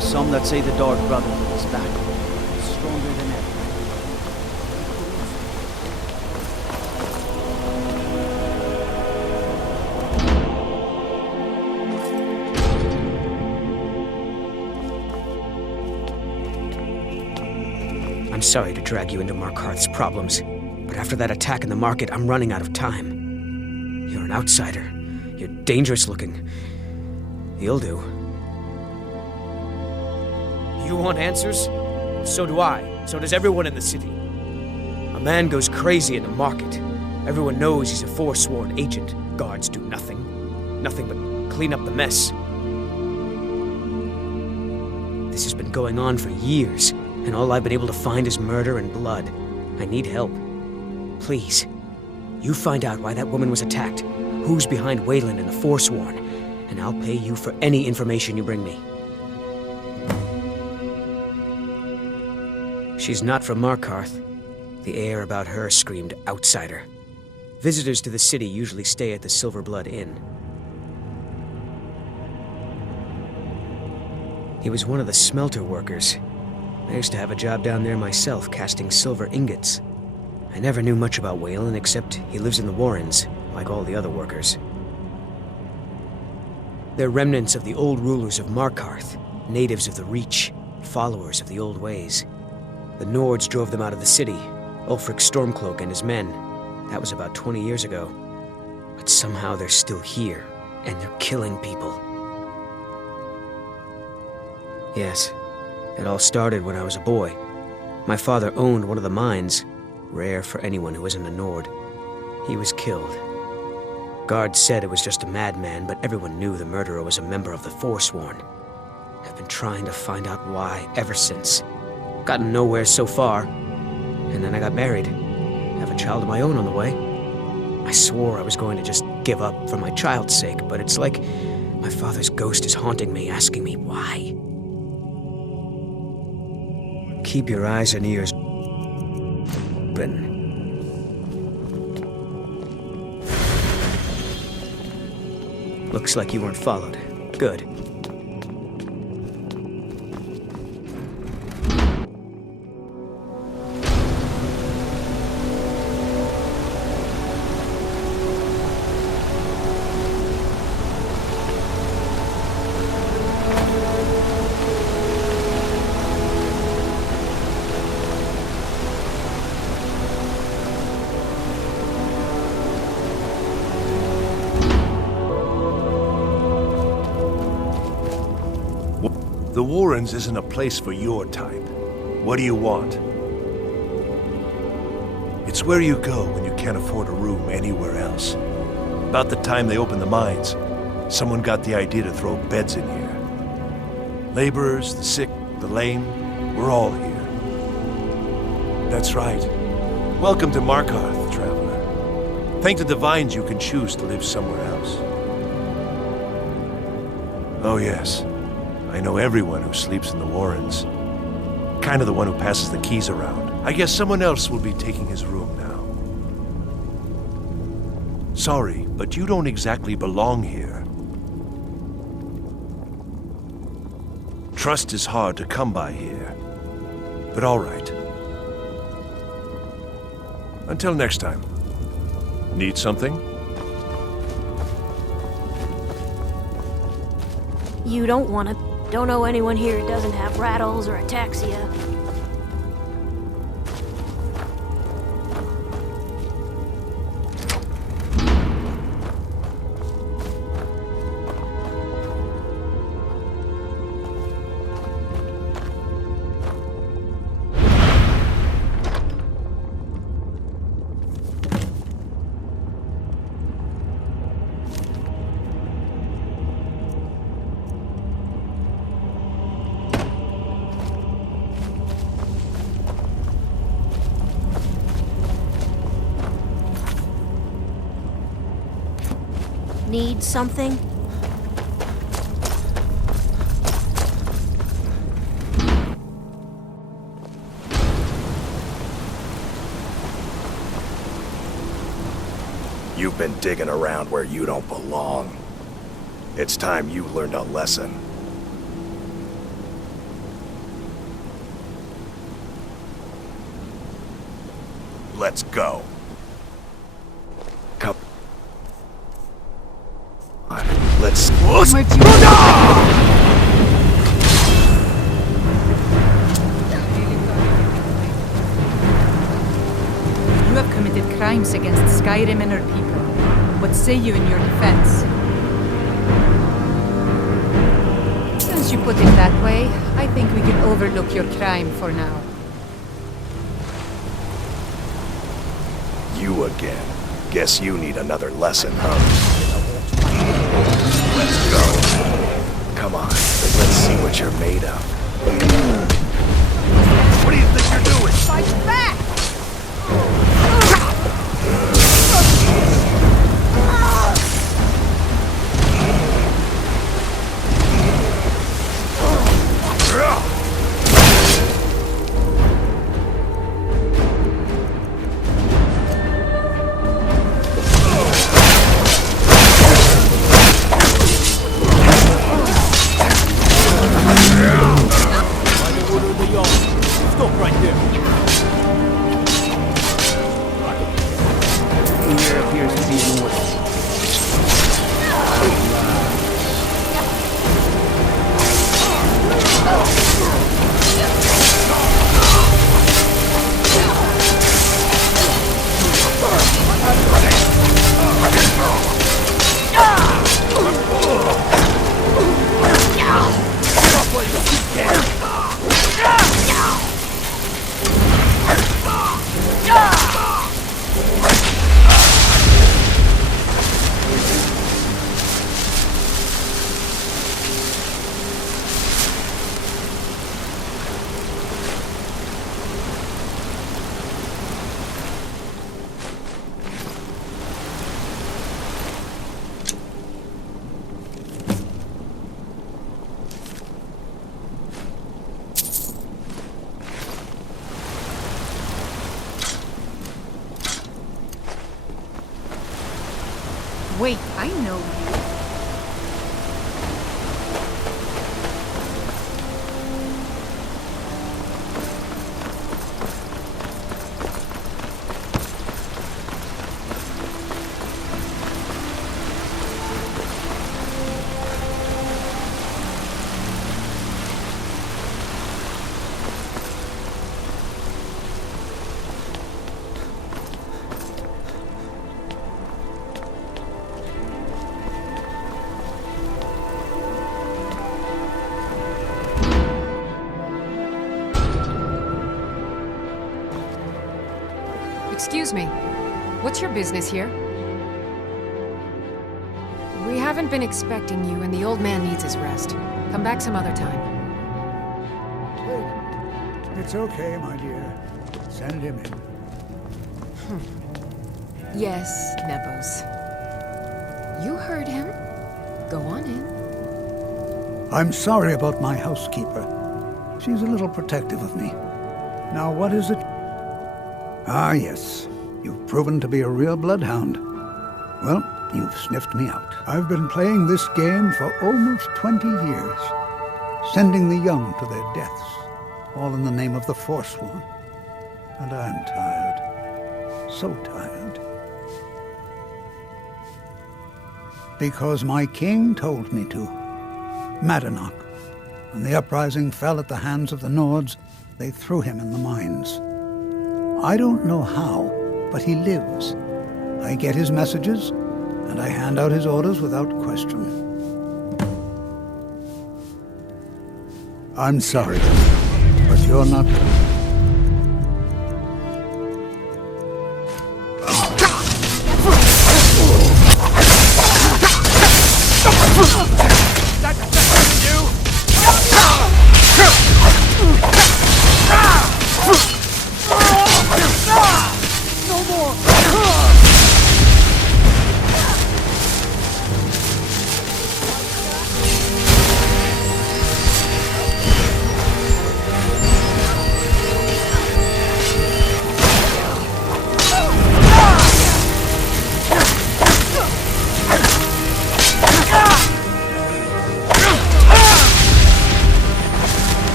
Some that say the Dark Brotherhood is back, stronger than ever. I'm sorry to drag you into Markath's problems, but after that attack in the market, I'm running out of time. You're an outsider. You're dangerous looking. You'll do. You want answers? So do I. So does everyone in the city. A man goes crazy in the market. Everyone knows he's a Forsworn agent. Guards do nothing. Nothing but clean up the mess. This has been going on for years, and all I've been able to find is murder and blood. I need help. Please, you find out why that woman was attacked, who's behind Weylin and the Forsworn, and I'll pay you for any information you bring me. She's not from Markath. The air about her screamed outsider. Visitors to the city usually stay at the Silver Blood Inn. He was one of the smelter workers. I used to have a job down there myself, casting silver ingots. I never knew much about Weylin, except he lives in the Warrens, like all the other workers. They're remnants of the old rulers of Markath, natives of the Reach, followers of the old ways. The Nords drove them out of the city, Ulfric Stormcloak and his men. That was about 20 years ago. But somehow they're still here, and they're killing people. Yes, it all started when I was a boy. My father owned one of the mines, rare for anyone who isn't a Nord. He was killed. Guards said it was just a madman, but everyone knew the murderer was a member of the Forsworn. I've been trying to find out why ever since. Gotten nowhere so far, and then I got married. Have a child of my own on the way. I swore I was going to just give up for my child's sake, but it's like my father's ghost is haunting me, asking me why. Keep your eyes and ears open. Looks like you weren't followed. Good. The Warrens isn't a place for your type. What do you want? It's where you go when you can't afford a room anywhere else. About the time they opened the mines, someone got the idea to throw beds in here. Laborers, the sick, the lame, we're all here. That's right. Welcome to Markath, traveler. Thank the divines you can choose to live somewhere else. Oh yes, I know everyone who sleeps in the Warrens. Kind of the one who passes the keys around. I guess someone else will be taking his room now. Sorry, but you don't exactly belong here. Trust is hard to come by here. But all right. Until next time. Need something? You don't know anyone here who doesn't have rattles or ataxia. Need something? You've been digging around where you don't belong. It's time you learned a lesson. Let's go. Come. Let's... Where'd you... You have committed crimes against Skyrim and her people. What say you in your defense? Since you put it that way, I think we can overlook your crime for now. You again. Guess you need another lesson, huh? Let's go. Come on, let's see what you're made of. What do you think you're doing? Fight back! Wait, I know you. Excuse me. What's your business here? We haven't been expecting you, and the old man needs his rest. Come back some other time. It's okay, my dear. Send him in. Yes, Nepos. You heard him. Go on in. I'm sorry about my housekeeper. She's a little protective of me. Now, what is it? Ah, yes. You've proven to be a real bloodhound. Well, you've sniffed me out. I've been playing this game for almost 20 years, sending the young to their deaths, all in the name of the Forsworn. And I'm tired. So tired. Because my king told me to. Madanach. When the uprising fell at the hands of the Nords, they threw him in the mines. I don't know how, but he lives. I get his messages, and I hand out his orders without question. I'm sorry, but you're not...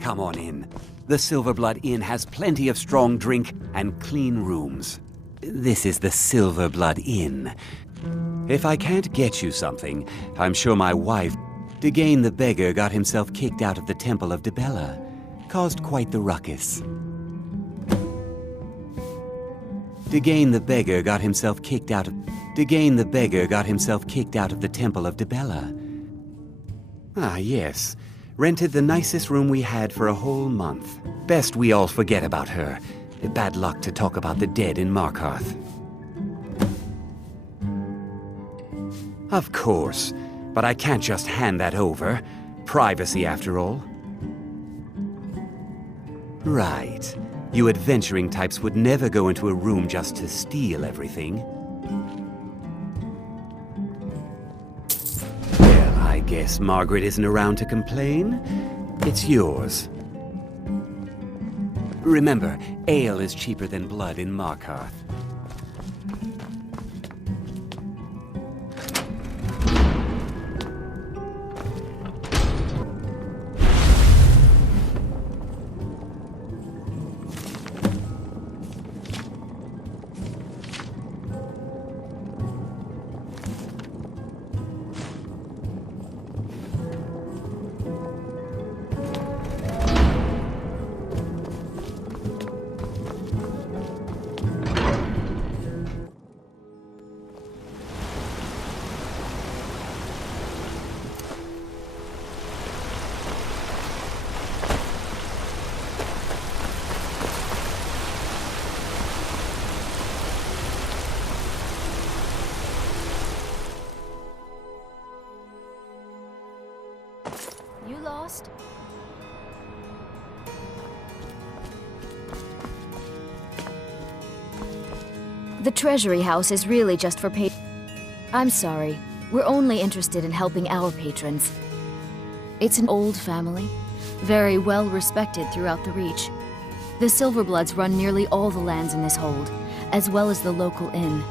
Come on in. The Silverblood Inn has plenty of strong drink and clean rooms. This is the Silverblood Inn. If I can't get you something, I'm sure my wife, Degaine the beggar, got himself kicked out of the Temple of Dibella. Caused quite the ruckus. Degaine the beggar got himself kicked out of... Degaine the beggar got himself kicked out of the Temple of Dibella. Ah, yes. Rented the nicest room we had for a whole month. Best we all forget about her. Bad luck to talk about the dead in Markath. Of course, but I can't just hand that over. Privacy, after all. Right. You adventuring types would never go into a room just to steal everything. Well, I guess Margret isn't around to complain. It's yours. Remember, ale is cheaper than blood in Markath. lost. The treasury house is really just for I'm sorry. We're only interested in helping our patrons. It's an old family, very well respected throughout the Reach. The Silverbloods run nearly all the lands in this hold, as well as the local inn.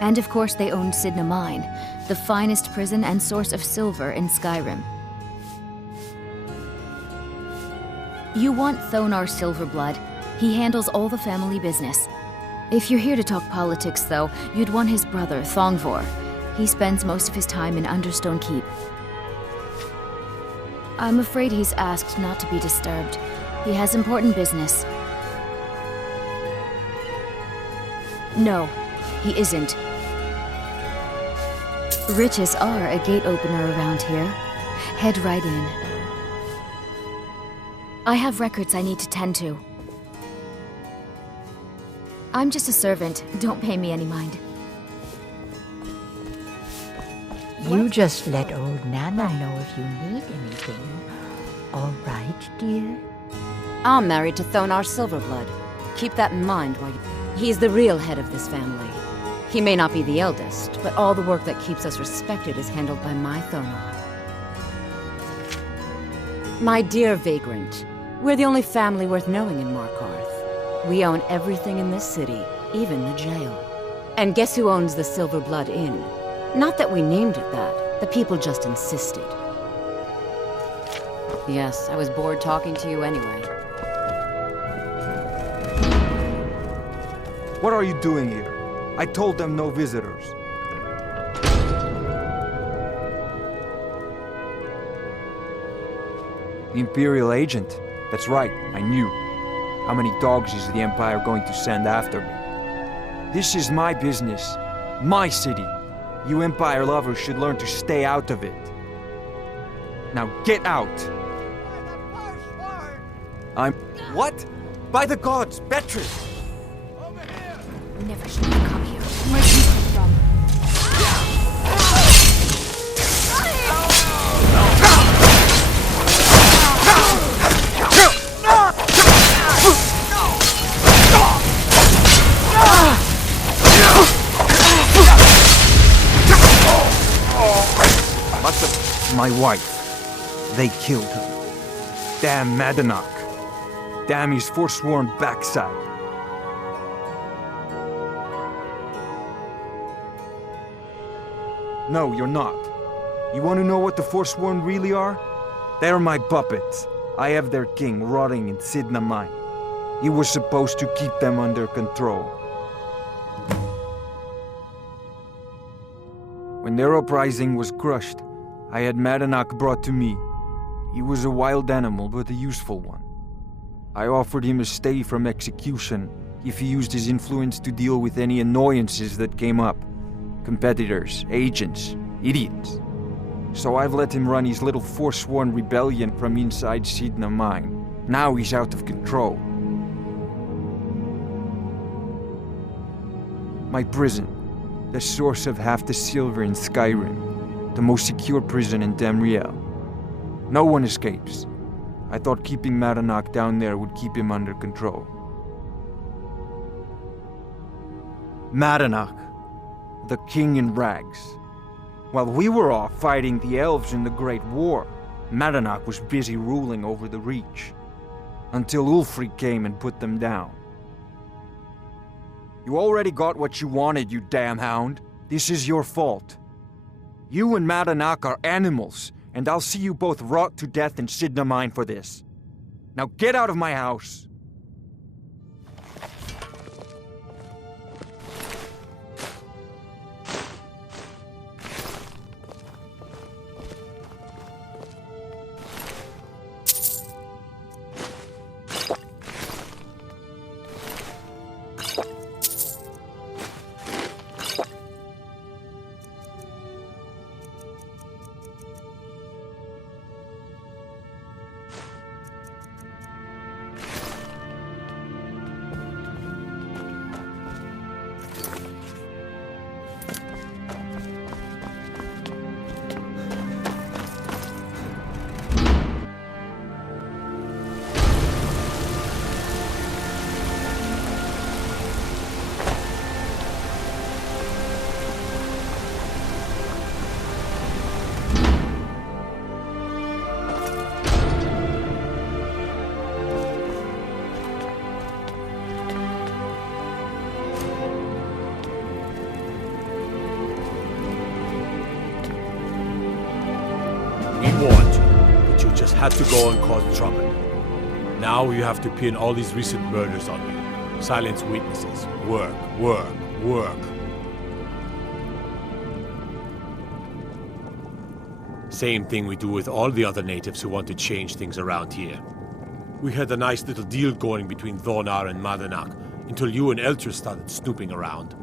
And of course they own Cidhna Mine, the finest prison and source of silver in Skyrim. You want Thonar Silverblood. He handles all the family business. If you're here to talk politics, though, you'd want his brother, Thongvor. He spends most of his time in Understone Keep. I'm afraid he's asked not to be disturbed. He has important business. No, he isn't. Riches are a gate opener around here. Head right in. I have records I need to tend to. I'm just a servant. Don't pay me any mind. You just let old Nana know if you need anything. All right, dear? I'm married to Thonar Silverblood. Keep that in mind while you... He's the real head of this family. He may not be the eldest, but all the work that keeps us respected is handled by my Thonar. My dear vagrant, we're the only family worth knowing in Markath. We own everything in this city, even the jail. And guess who owns the Silverblood Inn? Not that we named it that. The people just insisted. Yes, I was bored talking to you anyway. What are you doing here? I told them no visitors. The Imperial agent? That's right, I knew. How many dogs is the Empire going to send after me? This is my business. My city. You Empire lovers should learn to stay out of it. Now get out! I'm... What? By the gods, Beatrice! Never should have come here. Where'd you come from? My wife. They killed her. Damn Madanach. Damn his forsworn backside. No, you're not. You want to know what the Forsworn really are? They're my puppets. I have their king rotting in Cidhna Mine. He was supposed to keep them under control. When their uprising was crushed, I had Madanach brought to me. He was a wild animal, but a useful one. I offered him a stay from execution if he used his influence to deal with any annoyances that came up. Competitors, agents, idiots. So I've let him run his little Forsworn rebellion from inside Cidhna Mine. Now he's out of control. My prison, the source of half the silver in Skyrim, the most secure prison in Tamriel. No one escapes. I thought keeping Madanach down there would keep him under control. Madanach, the king in rags. While we were off fighting the elves in the Great War, Madanach was busy ruling over the Reach. Until Ulfric came and put them down. You already got what you wanted, you damn hound. This is your fault. You and Madanach are animals, and I'll see you both rot to death in Cidhna Mine for this. Now get out of my house! had to go and cause trouble. Now you have to pin all these recent murders on you. Silence witnesses. Work, work, work. Same thing we do with all the other natives who want to change things around here. We had a nice little deal going between Thonar and Madanach until you and Eltrys started snooping around.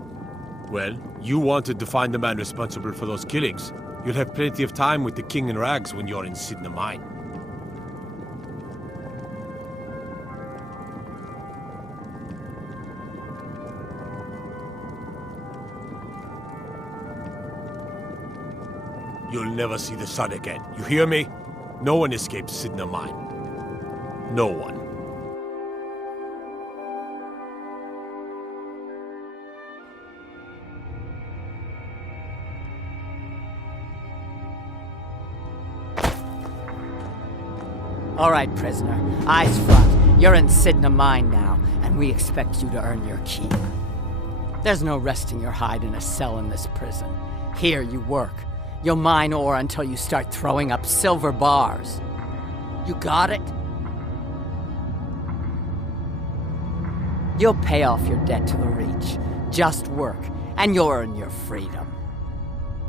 Well, you wanted to find the man responsible for those killings. You'll have plenty of time with the king in rags when you're in Cidhna mine. You'll never see the sun again. You hear me? No one escapes Cidhna mine. No one. All right, prisoner. Eyes front. You're in Cidhna mine now, and we expect you to earn your keep. There's no resting your hide in a cell in this prison. Here you work. You'll mine ore until you start throwing up silver bars. You got it? You'll pay off your debt to the Reach. Just work, and you'll earn your freedom.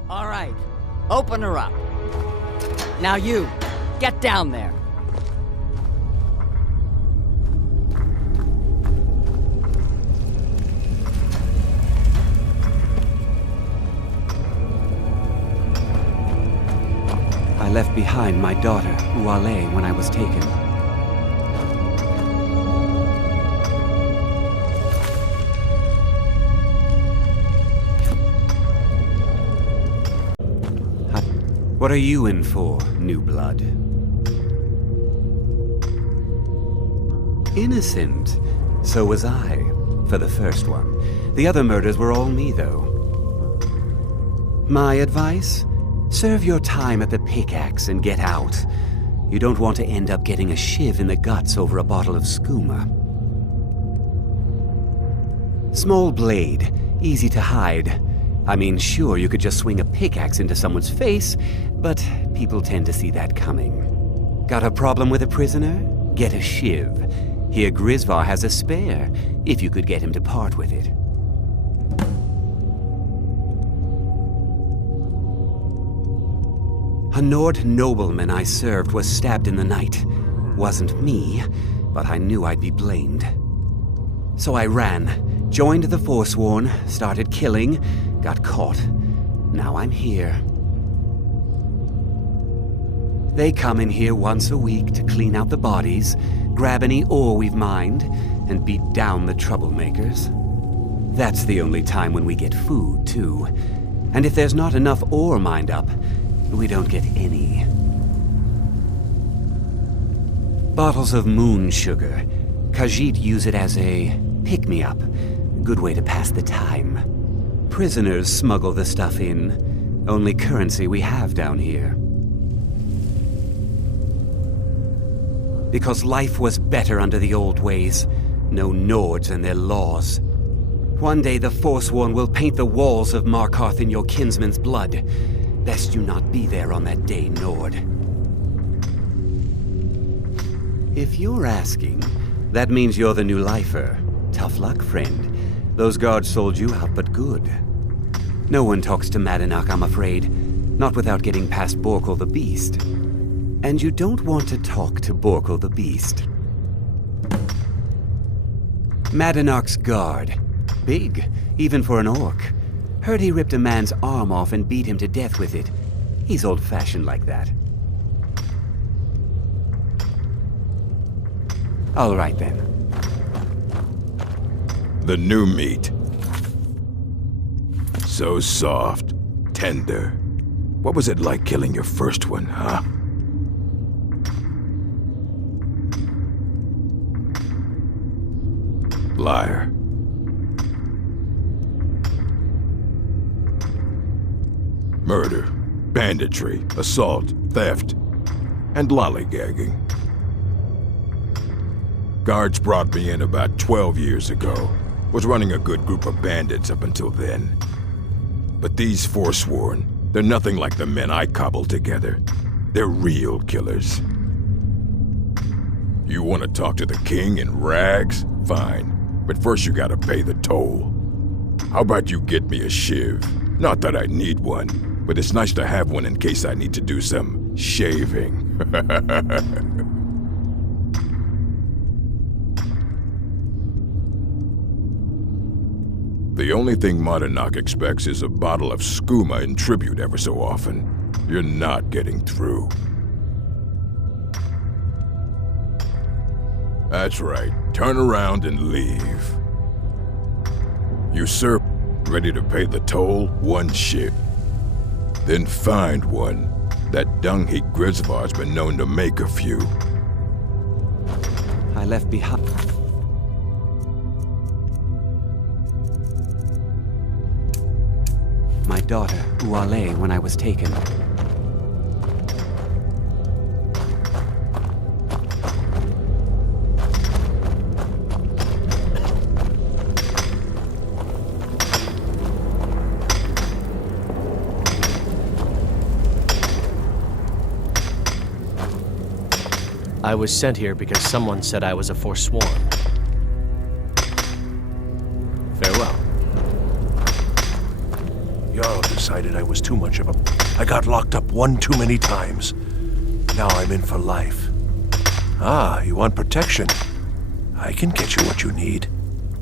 All right, open her up. Now you, get down there. I left behind my daughter, Uale, when I was taken. What are you in for, new blood? Innocent. So was I, for the first one. The other murders were all me, though. My advice? Serve your time at the pickaxe and get out. You don't want to end up getting a shiv in the guts over a bottle of skooma. Small blade, easy to hide. I mean, sure, you could just swing a pickaxe into someone's face, but people tend to see that coming. Got a problem with a prisoner? Get a shiv. Here Grisvar has a spare, if you could get him to part with it. A Nord nobleman I served was stabbed in the night. Wasn't me, but I knew I'd be blamed. So I ran, joined the Forsworn, started killing, got caught. Now I'm here. They come in here once a week to clean out the bodies, grab any ore we've mined, and beat down the troublemakers. That's the only time when we get food, too. And if there's not enough ore mined up, we don't get any. Bottles of moon sugar. Khajiit use it as a pick-me-up. Good way to pass the time. Prisoners smuggle the stuff in. Only currency we have down here. Because life was better under the old ways. No Nords and their laws. One day the Forsworn will paint the walls of Markath in your kinsman's blood. Best you not be there on that day, Nord. If you're asking, that means you're the new lifer. Tough luck, friend. Those guards sold you out, but good. No one talks to Madanach, I'm afraid. Not without getting past Borkul the Beast. And you don't want to talk to Borkul the Beast. Madanach's guard. Big, even for an orc. Heard he ripped a man's arm off and beat him to death with it. He's old-fashioned like that. All right, then. The new meat. So soft, tender. What was it like killing your first one, huh? Liar. Murder, banditry, assault, theft, and lollygagging. Guards brought me in about 12 years ago. Was running a good group of bandits up until then. But these Forsworn, they're nothing like the men I cobbled together. They're real killers. You want to talk to the king in rags? Fine. But first you gotta pay the toll. How about you get me a shiv? Not that I need one, but it's nice to have one in case I need to do some shaving. The only thing Madanach expects is a bottle of Skooma in tribute ever so often. You're not getting through. That's right. Turn around and leave. Usurp, ready to pay the toll, 1 shiv. Then find one. That dung-heap Grisvar's been known to make a few. I left behind... my daughter, Uale, when I was taken. I was sent here because someone said I was a Forsworn. Farewell. Jarl decided I was too much of a... I got locked up one too many times. Now I'm in for life. Ah, you want protection? I can get you what you need.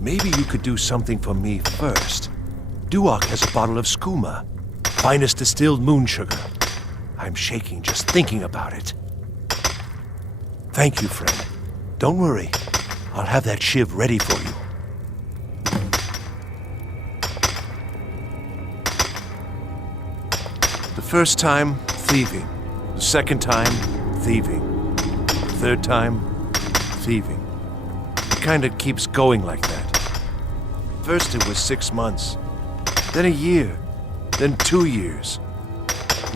Maybe you could do something for me first. Duak has a bottle of Skooma. Finest distilled moon sugar. I'm shaking just thinking about it. Thank you, friend. Don't worry. I'll have that shiv ready for you. The first time, thieving. The second time, thieving. The third time, thieving. It kind of keeps going like that. First it was 6 months, then a year, then 2 years.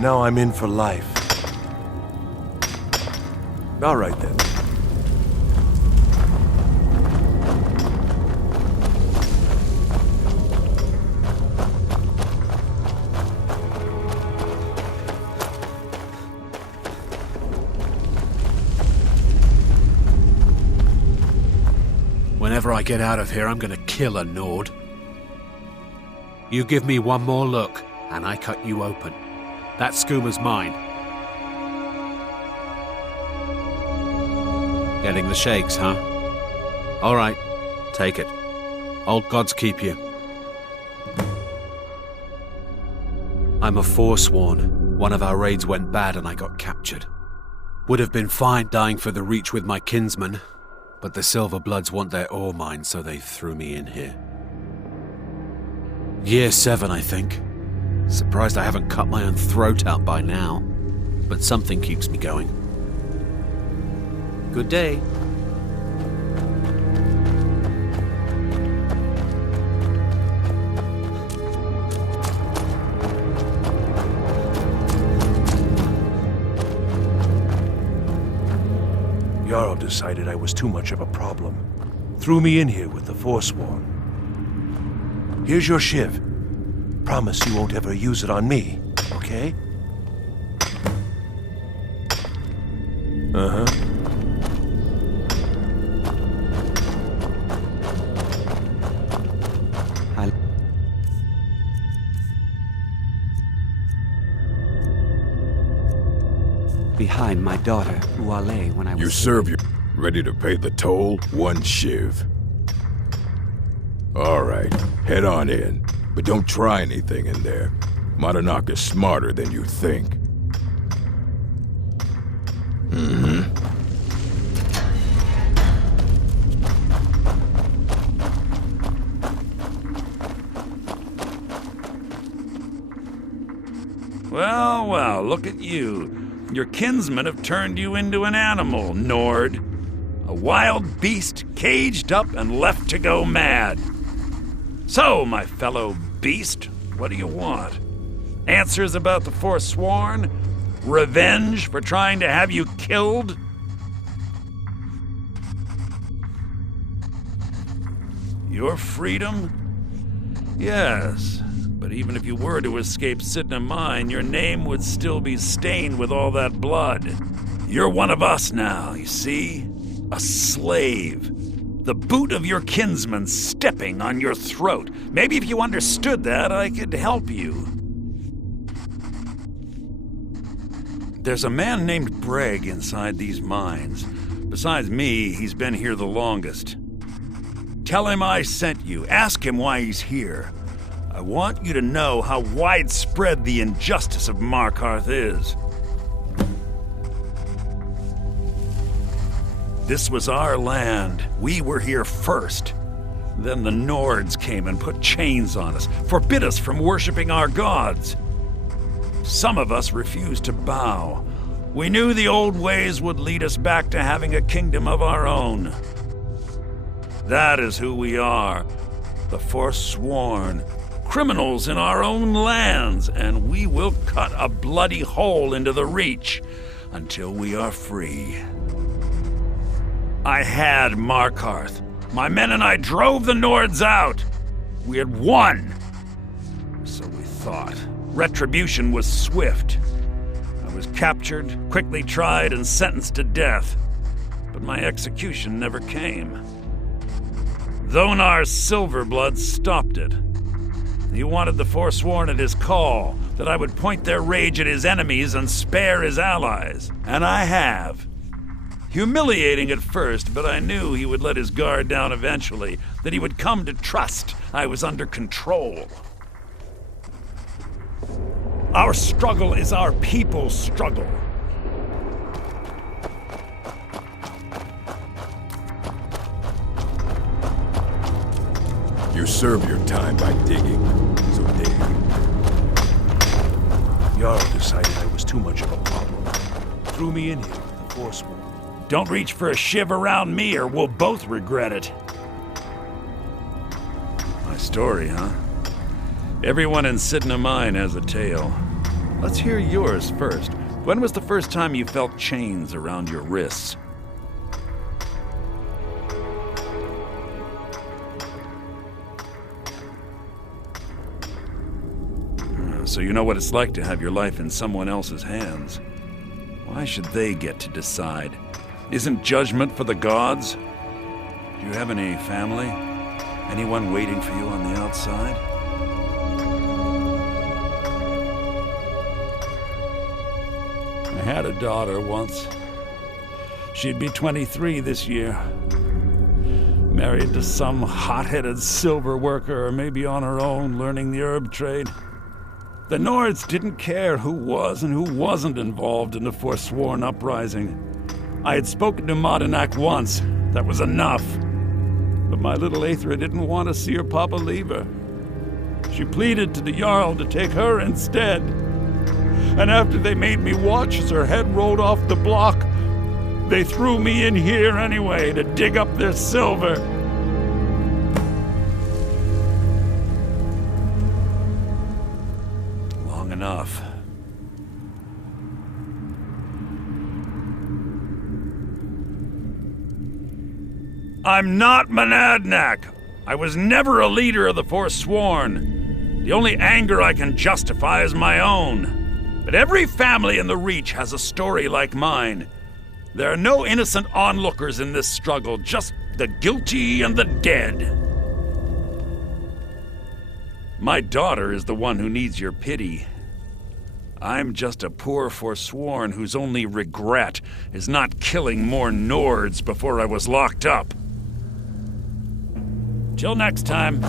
Now I'm in for life. All right then. Whenever I get out of here, I'm gonna kill a Nord. You give me one more look, and I cut you open. That Skooma's mine. Getting the shakes, huh? All right, take it. Old gods keep you. I'm a Forsworn. One of our raids went bad and I got captured. Would have been fine dying for the Reach with my kinsmen, but the Silver Bloods want their ore mine, so they threw me in here. Year 7, I think. Surprised I haven't cut my own throat out by now, but something keeps me going. Good day. Jarl decided I was too much of a problem. Threw me in here with the Forsworn. Here's your shiv. Promise you won't ever use it on me, okay? Uh-huh. Behind my daughter, Uale, when I was... You serve you. Ready to pay the toll, 1 shiv. All right, head on in. But don't try anything in there. Madanach is smarter than you think. Mm-hmm. Well, well, look at you. Your kinsmen have turned you into an animal, Nord. A wild beast caged up and left to go mad. So, my fellow beast, what do you want? Answers about the Forsworn? Revenge for trying to have you killed? Your freedom? Yes. But even if you were to escape Cidhna mine, your name would still be stained with all that blood. You're one of us now, you see? A slave. The boot of your kinsman stepping on your throat. Maybe if you understood that, I could help you. There's a man named Braig inside these mines. Besides me, he's been here the longest. Tell him I sent you. Ask him why he's here. I want you to know how widespread the injustice of Markath is. This was our land. We were here first. Then the Nords came and put chains on us, forbid us from worshipping our gods. Some of us refused to bow. We knew the old ways would lead us back to having a kingdom of our own. That is who we are, the Forsworn, criminals in our own lands, and we will cut a bloody hole into the Reach until we are free. I had Markath. My men and I drove the Nords out. We had won. So we thought. Retribution was swift. I was captured, quickly tried, and sentenced to death. But my execution never came. Thonar's Silverblood stopped it. He wanted the Forsworn at his call, that I would point their rage at his enemies and spare his allies. And I have. Humiliating at first, but I knew he would let his guard down eventually, that he would come to trust I was under control. Our struggle is our people's struggle. You serve your time by digging, so dig. Jarl decided I was too much of a problem. Threw me in here with the Forsworn. Don't reach for a shiv around me or we'll both regret it. My story, huh? Everyone in Cidhna Mine has a tale. Let's hear yours first. When was the first time you felt chains around your wrists? So you know what it's like to have your life in someone else's hands. Why should they get to decide? Isn't judgment for the gods? Do you have any family? Anyone waiting for you on the outside? I had a daughter once. She'd be 23 this year. Married to some hot-headed silver worker, or maybe on her own, learning the herb trade. The Nords didn't care who was and who wasn't involved in the Forsworn uprising. I had spoken to Madanach once. That was enough. But my little Aethra didn't want to see her papa leave her. She pleaded to the Jarl to take her instead. And after they made me watch as her head rolled off the block, they threw me in here anyway to dig up their silver. Long enough. I'm not Madanach. I was never a leader of the Forsworn. The only anger I can justify is my own. But every family in the Reach has a story like mine. There are no innocent onlookers in this struggle, just the guilty and the dead. My daughter is the one who needs your pity. I'm just a poor Forsworn whose only regret is not killing more Nords before I was locked up. Till next time.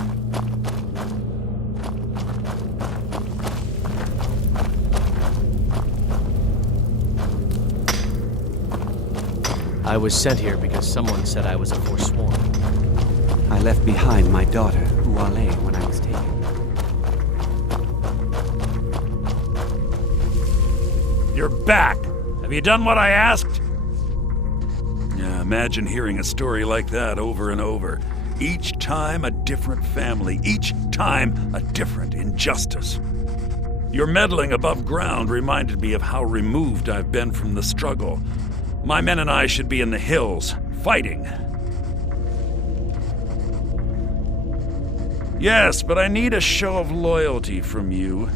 I was sent here because someone said I was a Forsworn. I left behind my daughter, Weylin, when I was taken. You're back! Have you done what I asked? Yeah, imagine hearing a story like that over and over. Each time a different family, each time a different injustice. Your meddling above ground reminded me of how removed I've been from the struggle. My men and I should be in the hills, fighting. Yes, but I need a show of loyalty from you.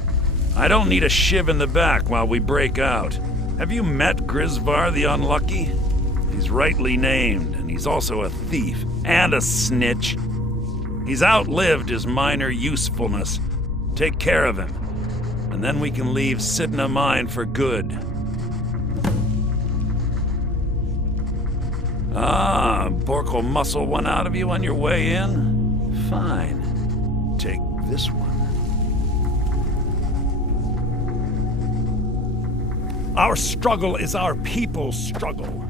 I don't need a shiv in the back while we break out. Have you met Grisvar the Unlucky? He's rightly named, and and he's also a thief and a snitch. He's outlived his minor usefulness. Take care of him, and then we can leave Cidhna Mine for good. Ah, Borkul muscle one out of you on your way in? Fine. Take this one. Our struggle is our people's struggle.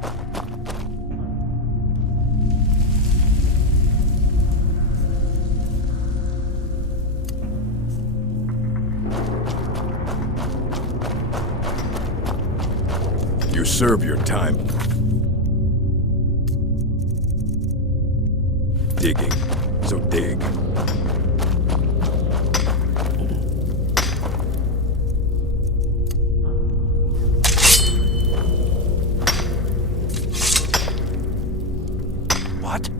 You serve your time. Digging. So dig. What?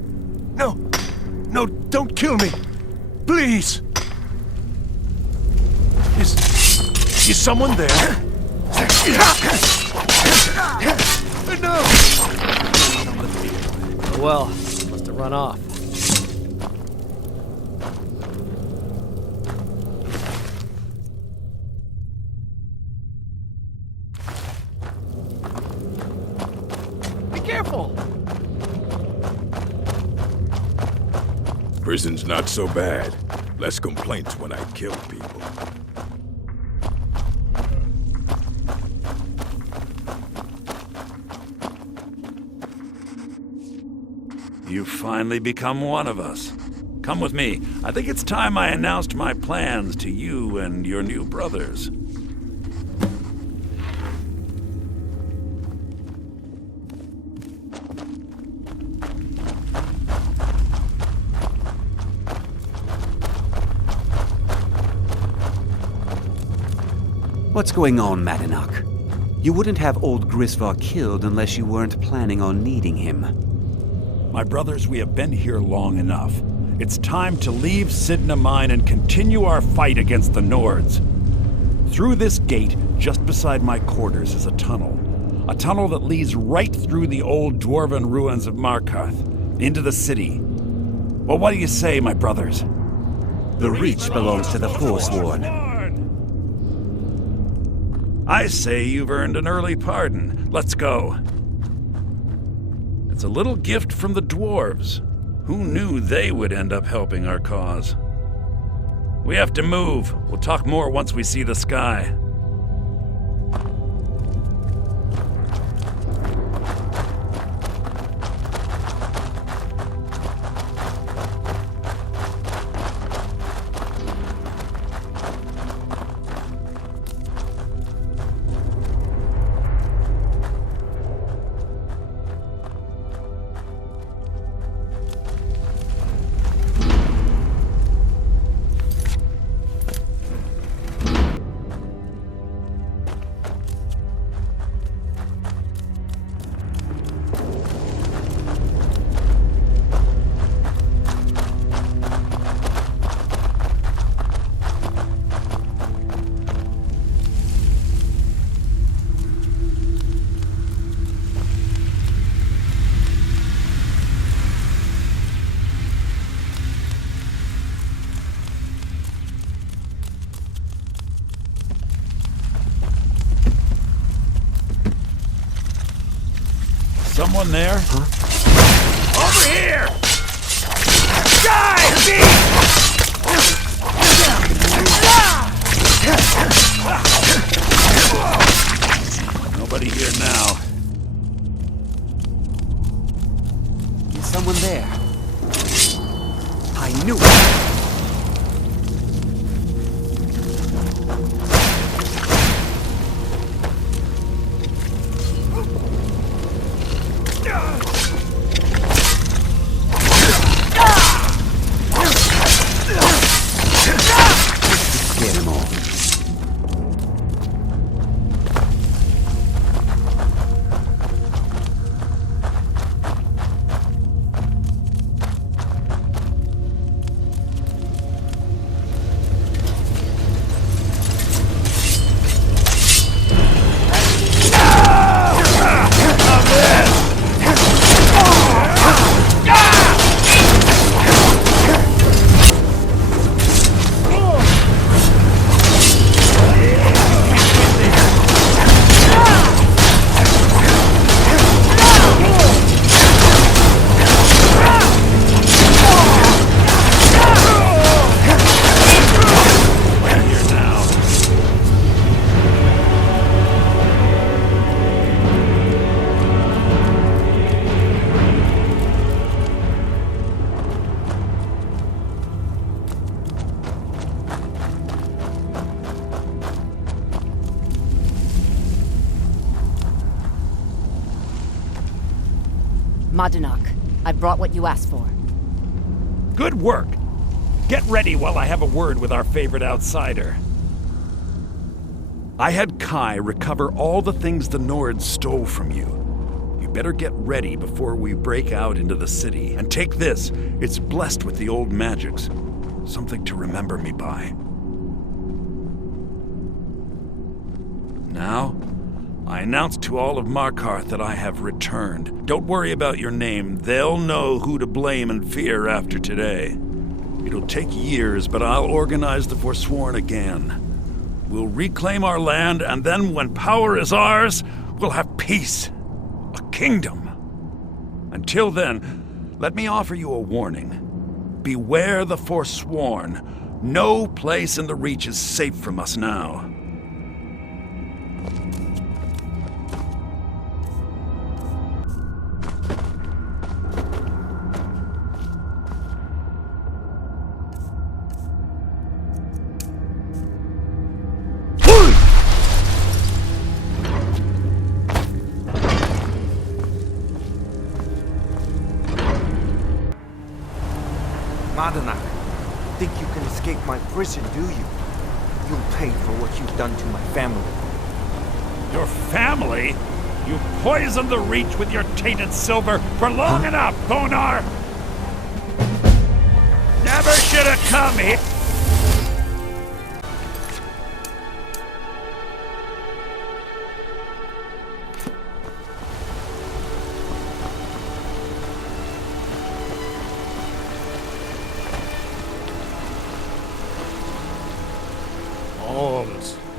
No! No, don't kill me! Please! Is someone there? No! Well, must have run off. Be careful! Prison's not so bad. Less complaints when I kill people. You've finally become one of us. Come with me. I think it's time I announced my plans to you and your new brothers. What's going on, Madanach? You wouldn't have old Grisvar killed unless you weren't planning on needing him. My brothers, we have been here long enough. It's time to leave Cidhna Mine and continue our fight against the Nords. Through this gate, just beside my quarters, is a tunnel. A tunnel that leads right through the old dwarven ruins of Markath, into the city. Well, what do you say, my brothers? The Reach belongs to the Forsworn. I say you've earned an early pardon. Let's go. It's a little gift from the dwarves. Who knew they would end up helping our cause? We have to move. We'll talk more once we see the sky. Someone there? Huh? Over here! Nobody here now. Is someone there? I knew it! Madanach, I've brought what you asked for. Good work. Get ready while I have a word with our favorite outsider. I had Kai recover all the things the Nords stole from you. You better get ready before we break out into the city. And take this. It's blessed with the old magics. Something to remember me by. Now, I announce to all of Markath that I have returned. Don't worry about your name. They'll know who to blame and fear after today. It'll take years, but I'll organize the Forsworn again. We'll reclaim our land, and then when power is ours, we'll have peace. A kingdom. Until then, let me offer you a warning. Beware the Forsworn. No place in the Reach is safe from us now. Madanach, think you can escape my prison, do you? You'll pay for what you've done to my family. Your family? You poisoned the Reach with your tainted silver for long enough, Thonar! Never should have come here!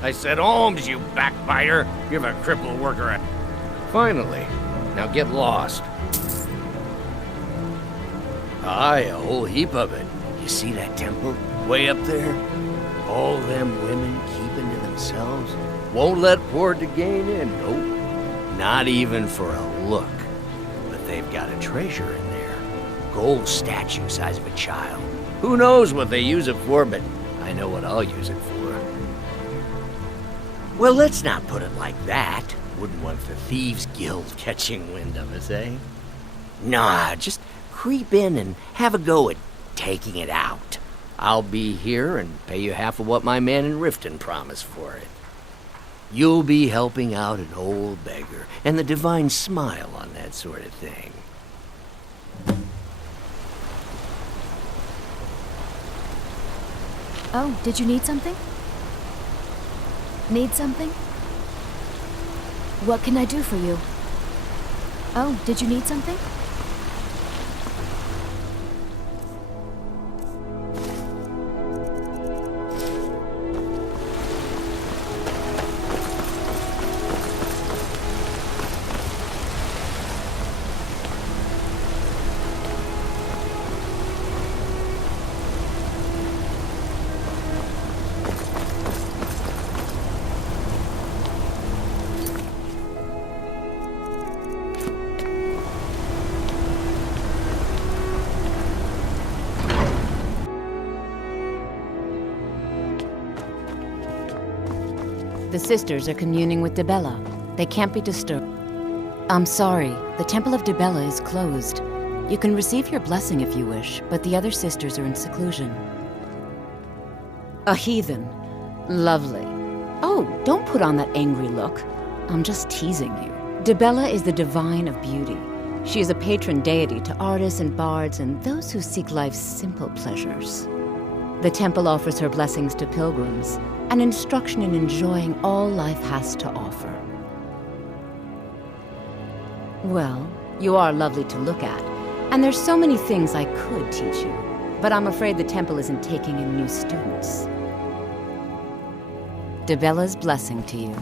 I said Holmes, you backbiter! Give a crippled worker a... Finally. Now get lost. Aye, a whole heap of it. You see that temple? Way up there? All them women keeping to themselves? Won't let poor Degaine in, nope. Not even for a look. But they've got a treasure in there. Gold statue size of a child. Who knows what they use it for, but I know what I'll use it for. Well, let's not put it like that. Wouldn't want the Thieves Guild catching wind of us, eh? Nah, just creep in and have a go at taking it out. I'll be here and pay you half of what my man in Riften promised for it. You'll be helping out an old beggar, and the divine smile on that sort of thing. Oh, did you need something? Need something? What can I do for you? Oh, did you need something? The sisters are communing with Dibella. They can't be disturbed. I'm sorry, the Temple of Dibella is closed. You can receive your blessing if you wish, but the other sisters are in seclusion. A heathen. Lovely. Oh, don't put on that angry look. I'm just teasing you. Dibella is the divine of beauty. She is a patron deity to artists and bards and those who seek life's simple pleasures. The temple offers her blessings to pilgrims, and instruction in enjoying all life has to offer. Well, you are lovely to look at, and there's so many things I could teach you, but I'm afraid the temple isn't taking in new students. Dibella's blessing to you.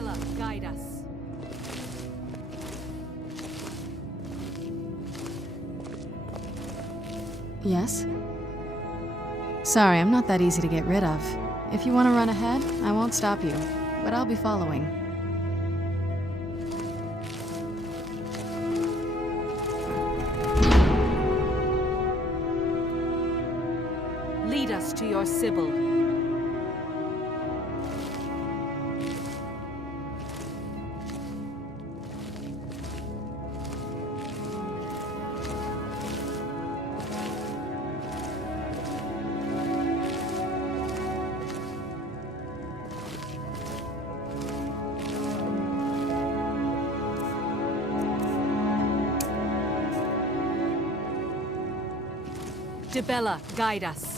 Dibella, guide us. Yes? Sorry, I'm not that easy to get rid of. If you want to run ahead, I won't stop you, but I'll be following. Lead us to your Sibyl. Dibella, guide us.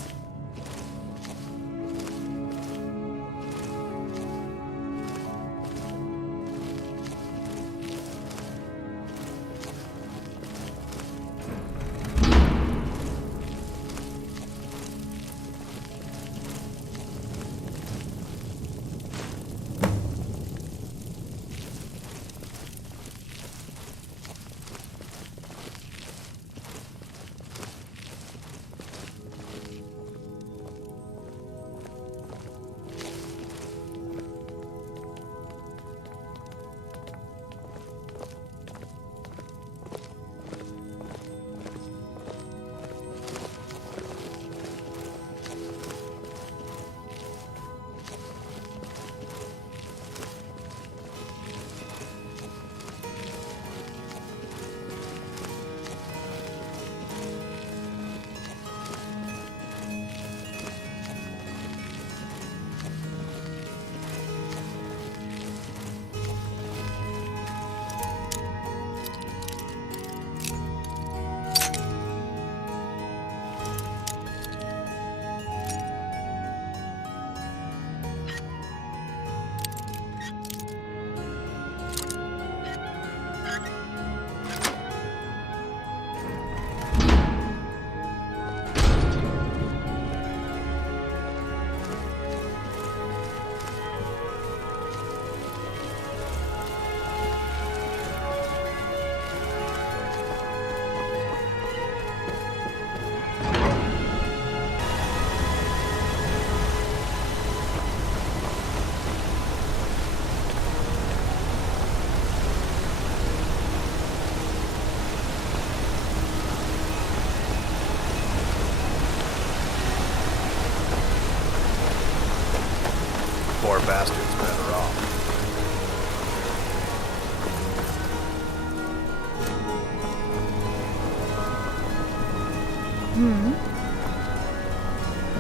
Poor bastard's better off.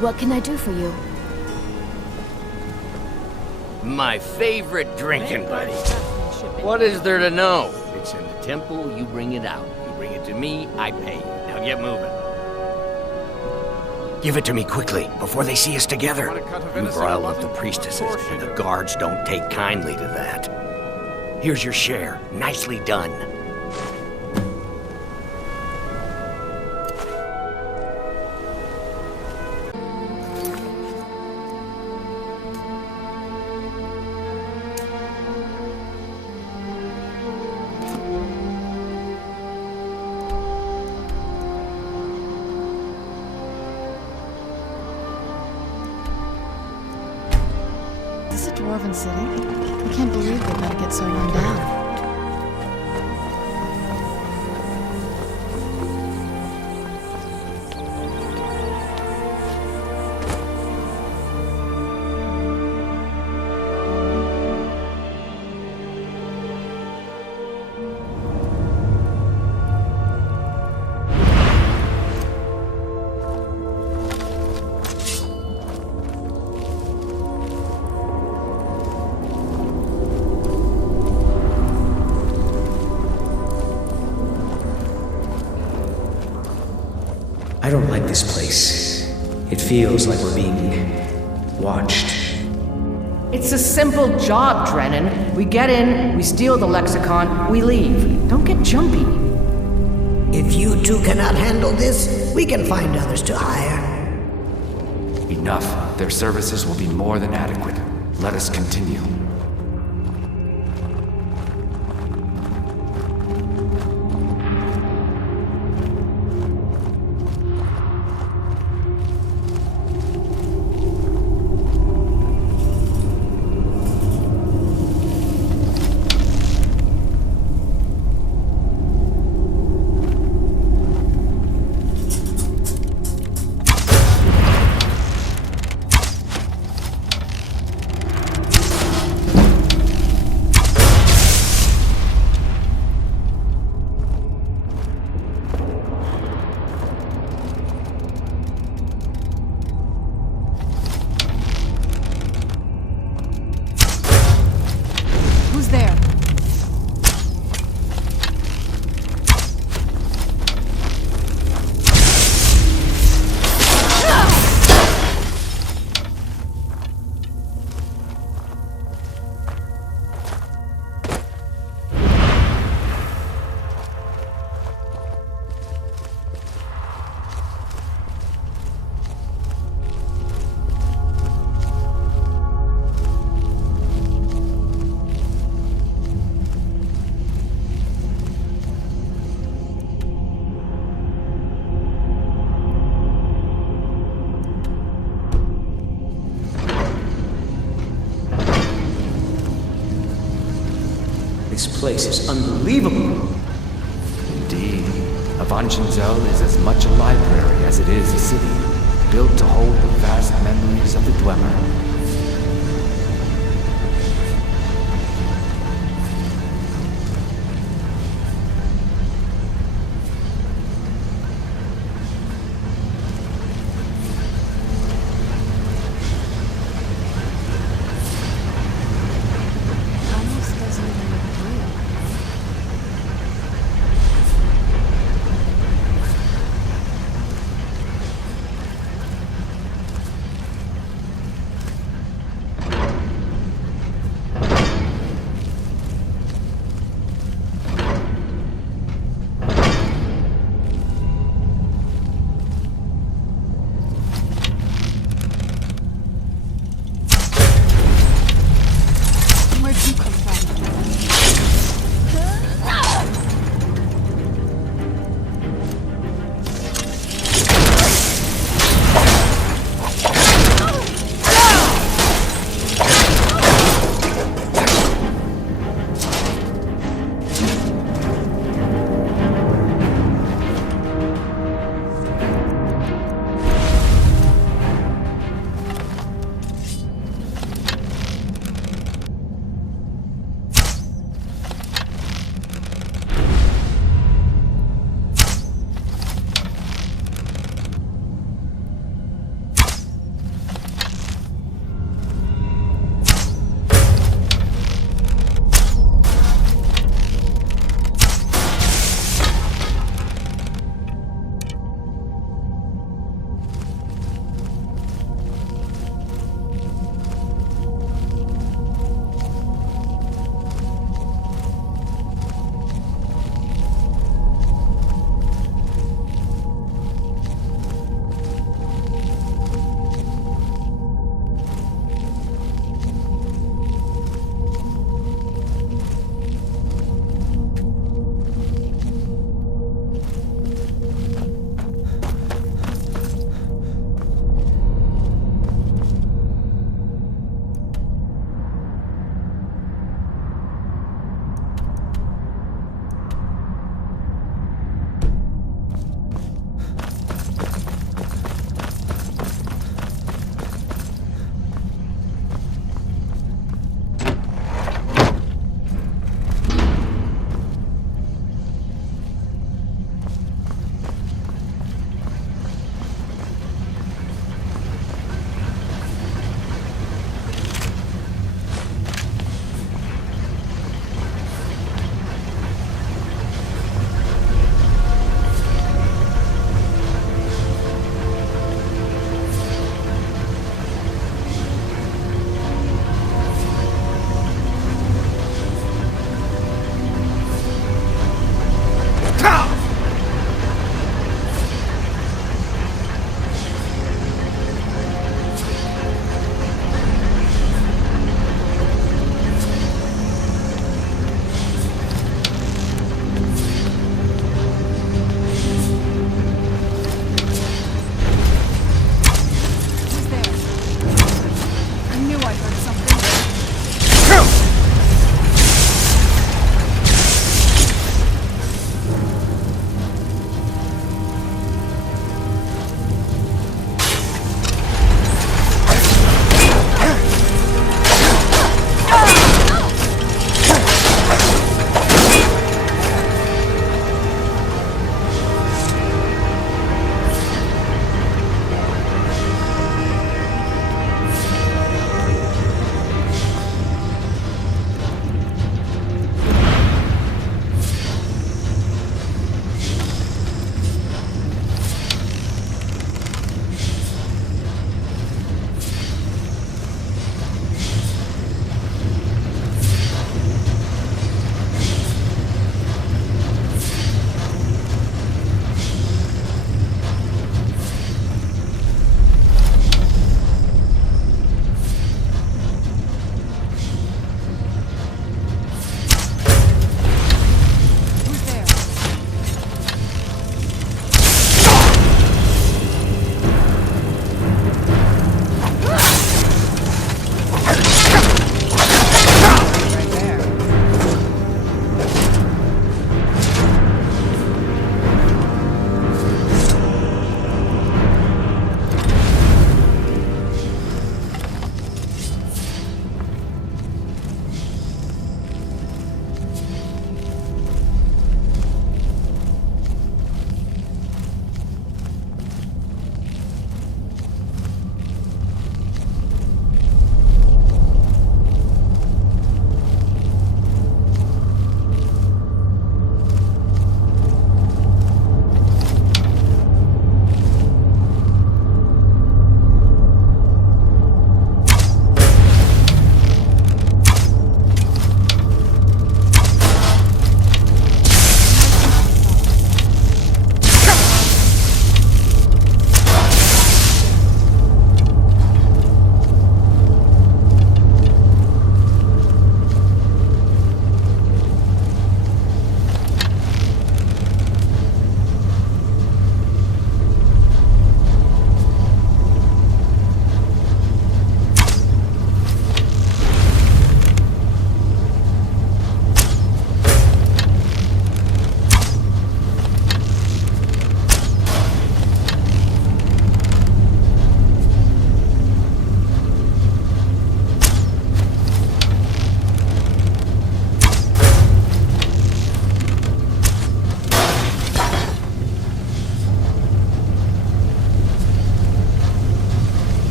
What can I do for you? My favorite drinking buddy. What is there to know? It's in the temple, you bring it out. You bring it to me, I pay you. Now get moving. Give it to me quickly, before they see us together. You've riled up the priestesses, and the guards don't take kindly to that. Here's your share. Nicely done. Is this a dwarven city? I can't believe they let it get so run down. I don't like this place. It feels like we're being watched. It's a simple job, Drennan. We get in, we steal the lexicon, we leave. Don't get jumpy. If you two cannot handle this, we can find others to hire. Enough. Their services will be more than adequate. Let us continue. place is unbelievable. Indeed. Nchuand-Zel is as much a library as it is a city, built to hold the vast memories of the Dwemer.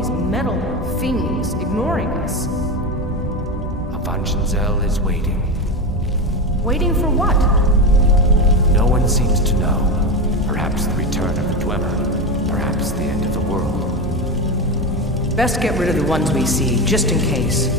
these metal fiends ignoring us? Nchuand-Zel is waiting. Waiting for what? No one seems to know. Perhaps the return of the Dweller. Perhaps the end of the world. Best get rid of the ones we see, just in case.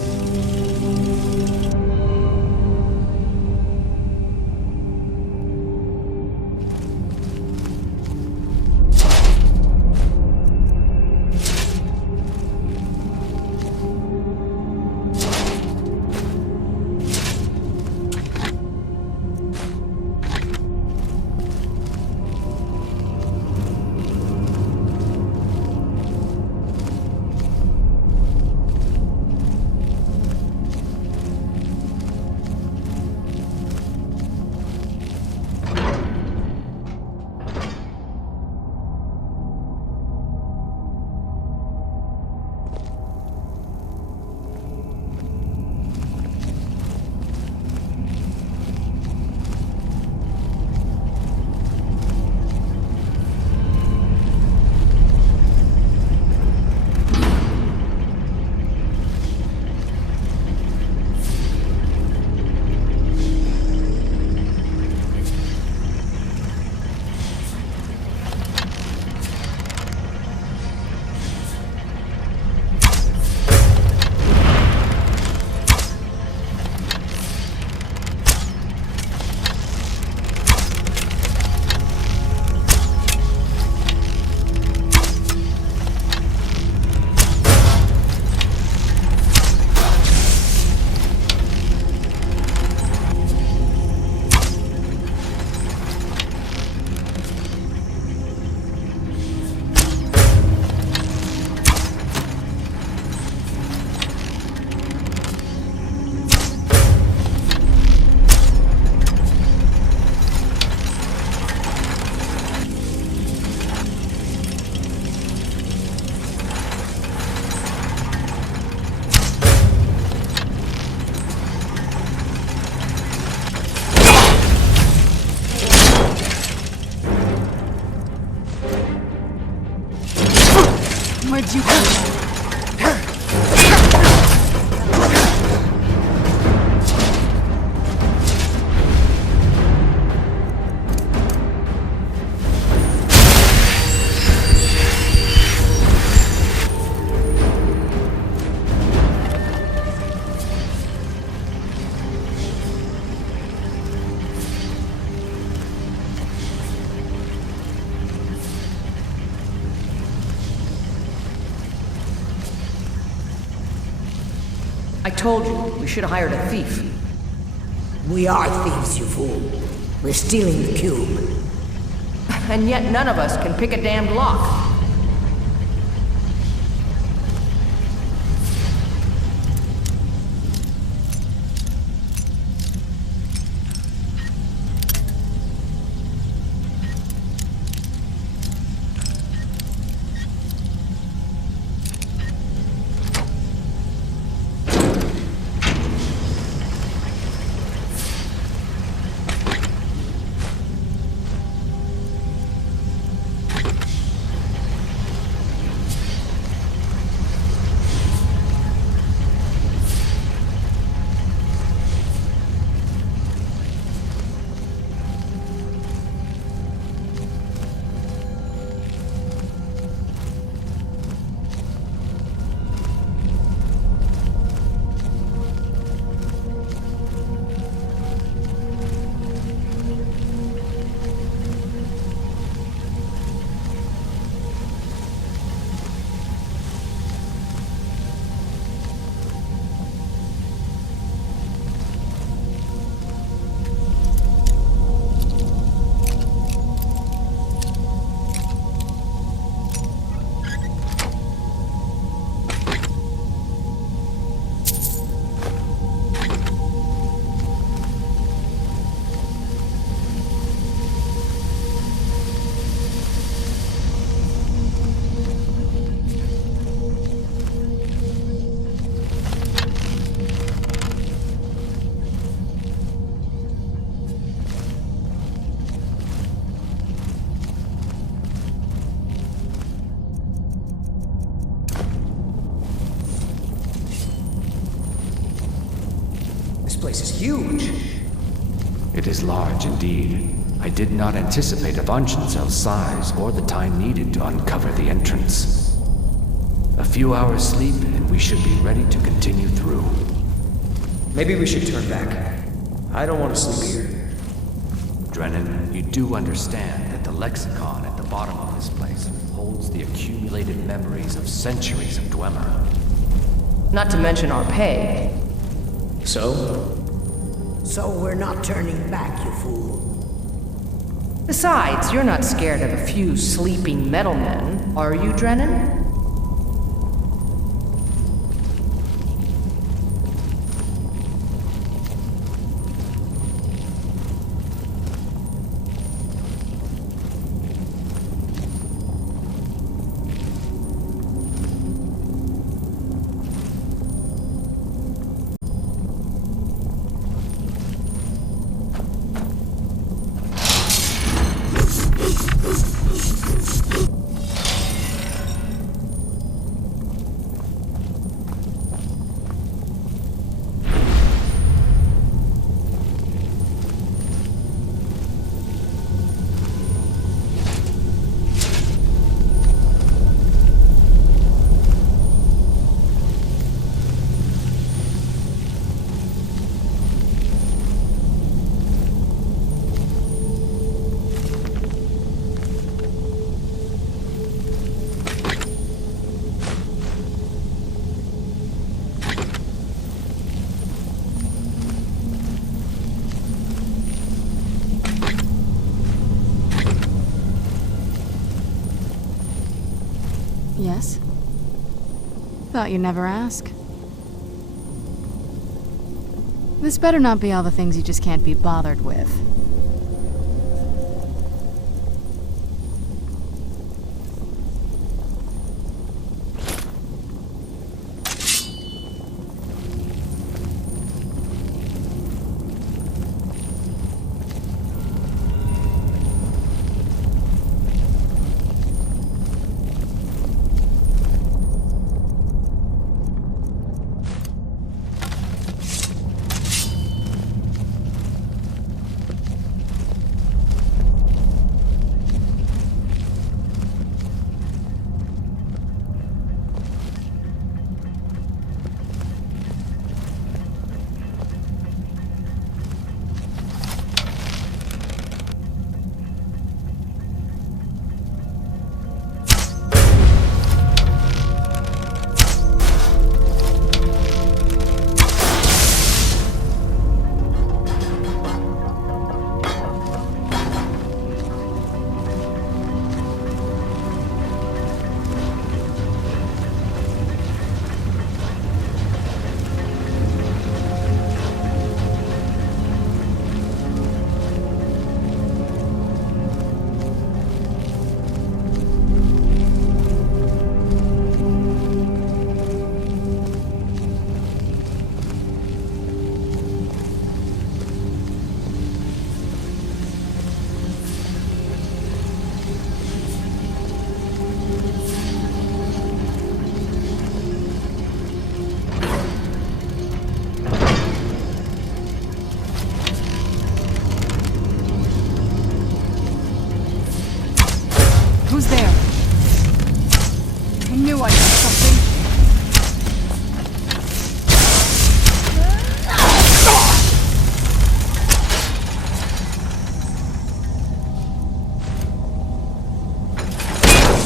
Where'd you come from? I told you, we should have hired a thief. We are thieves, you fool. We're stealing the cube. And yet none of us can pick a damned lock. place is huge. It is large indeed. I did not anticipate Nchuand-Zel's size or the time needed to uncover the entrance. A few hours sleep and we should be ready to continue through. Maybe we should turn back. I don't want to sleep here. Drennan, you do understand that the lexicon at the bottom of this place holds the accumulated memories of centuries of Dwemer. Not to mention our pay. So? So we're not turning back, you fool. Besides, you're not scared of a few sleeping metalmen, are you, Drennan? Yes? Thought you'd never ask. This better not be all the things you just can't be bothered with. Who's there? I knew I heard something.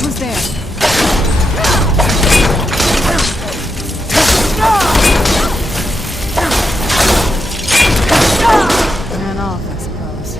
Who's there? Man off, I suppose.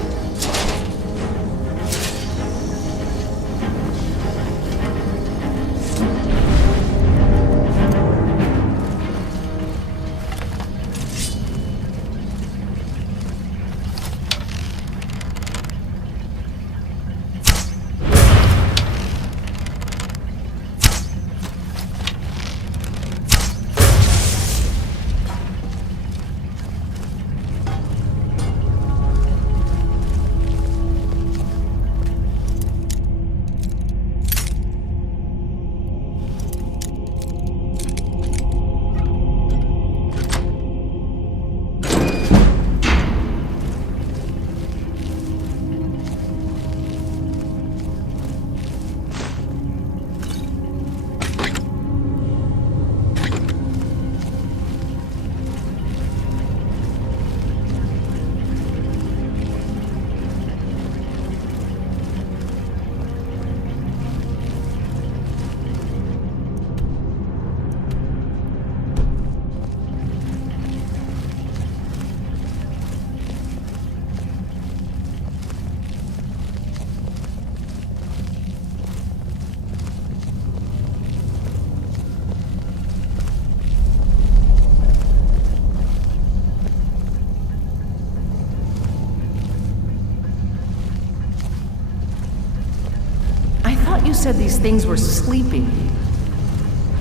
thought you said these things were sleeping.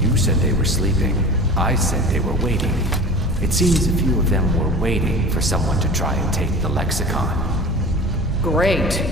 You said they were sleeping. I said they were waiting. It seems a few of them were waiting for someone to try and take the lexicon. Great.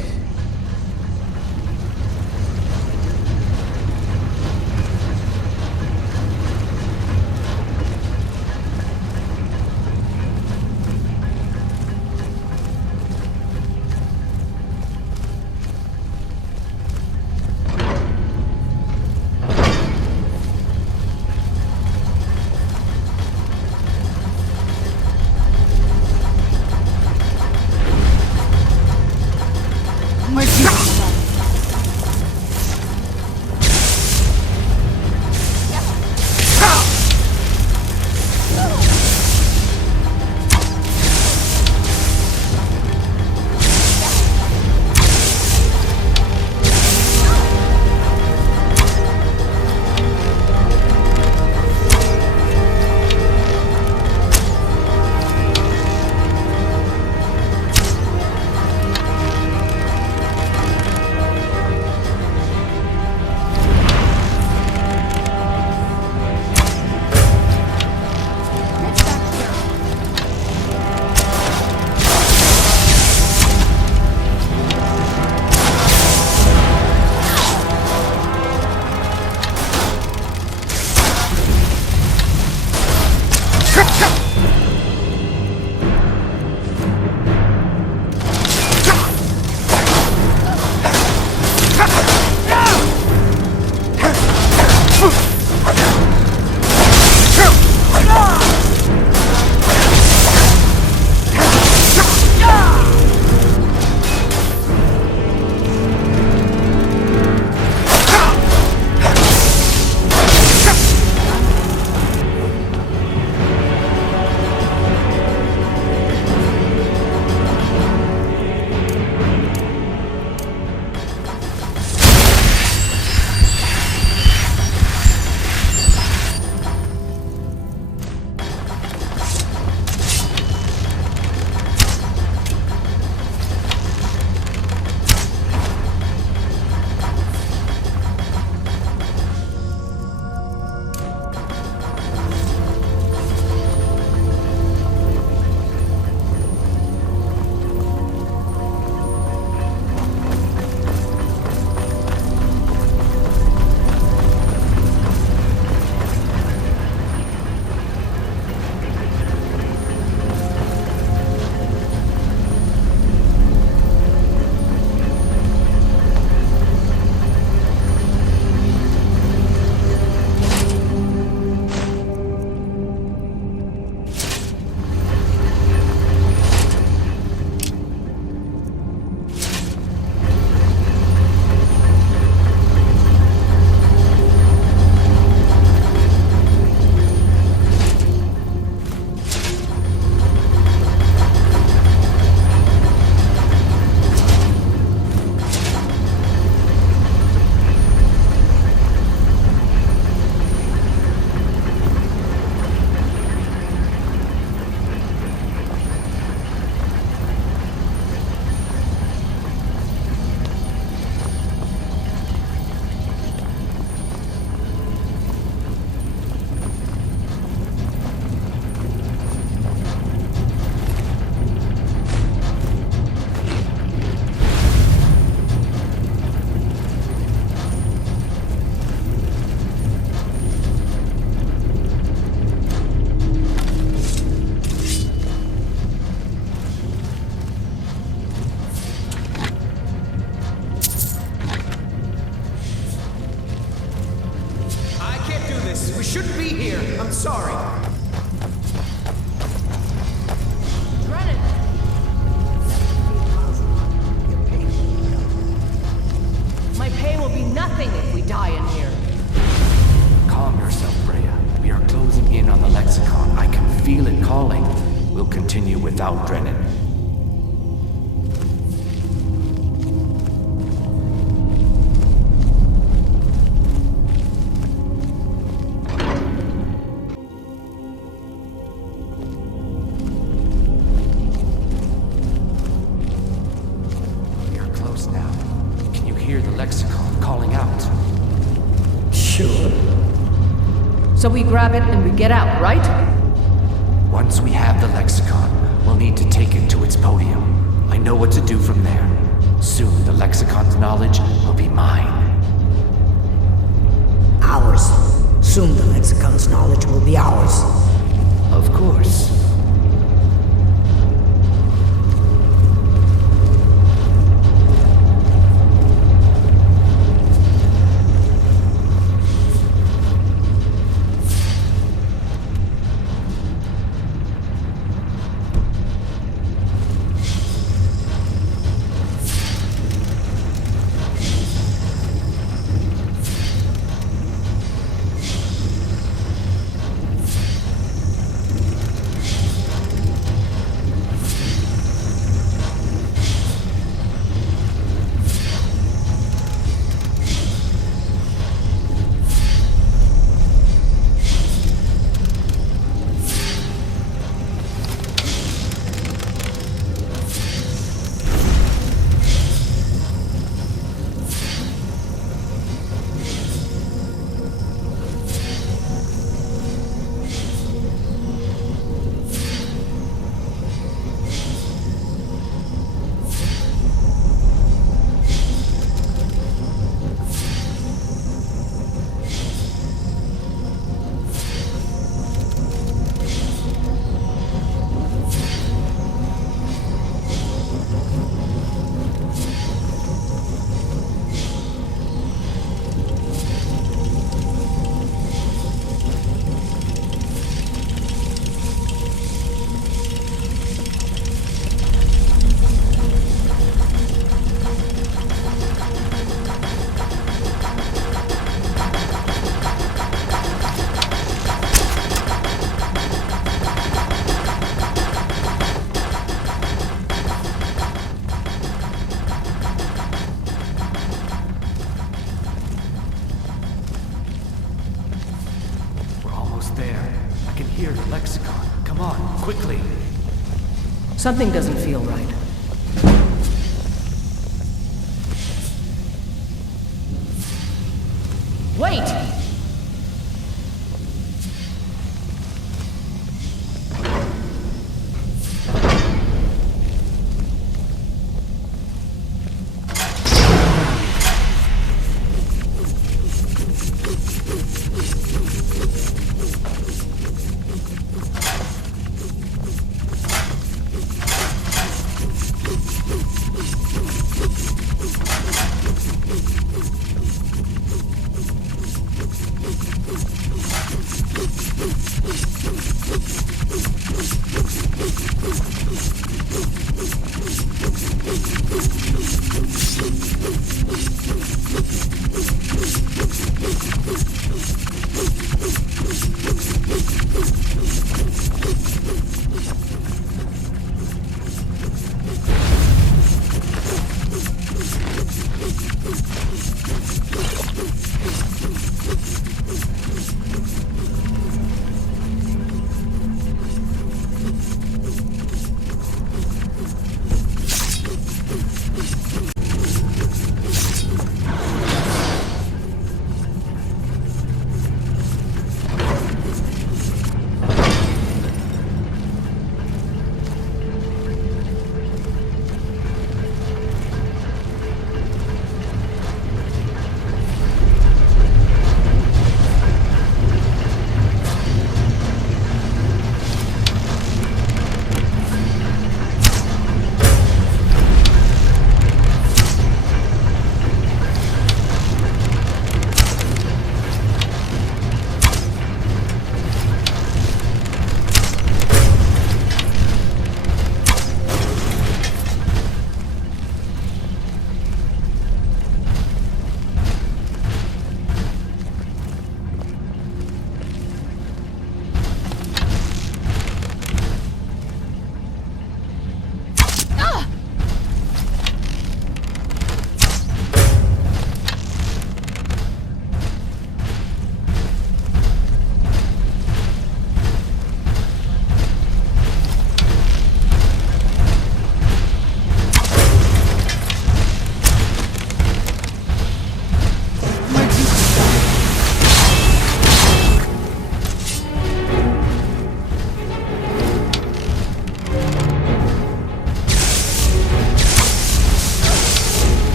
shouldn't be here. I'm sorry. Brennan! My pay will be nothing if we die in here. Calm yourself, Freya. We are closing in on the lexicon. I can feel it calling. We'll continue without Brennan. Lexicon. lexicon calling out. Sure. So we grab it and we get out, right? Once we have the lexicon, we'll need to take it to its podium. I know what to do from there. Soon the lexicon's knowledge will be mine. Ours. Soon the lexicon's knowledge will be ours. Of course. Something doesn't feel right. Wait!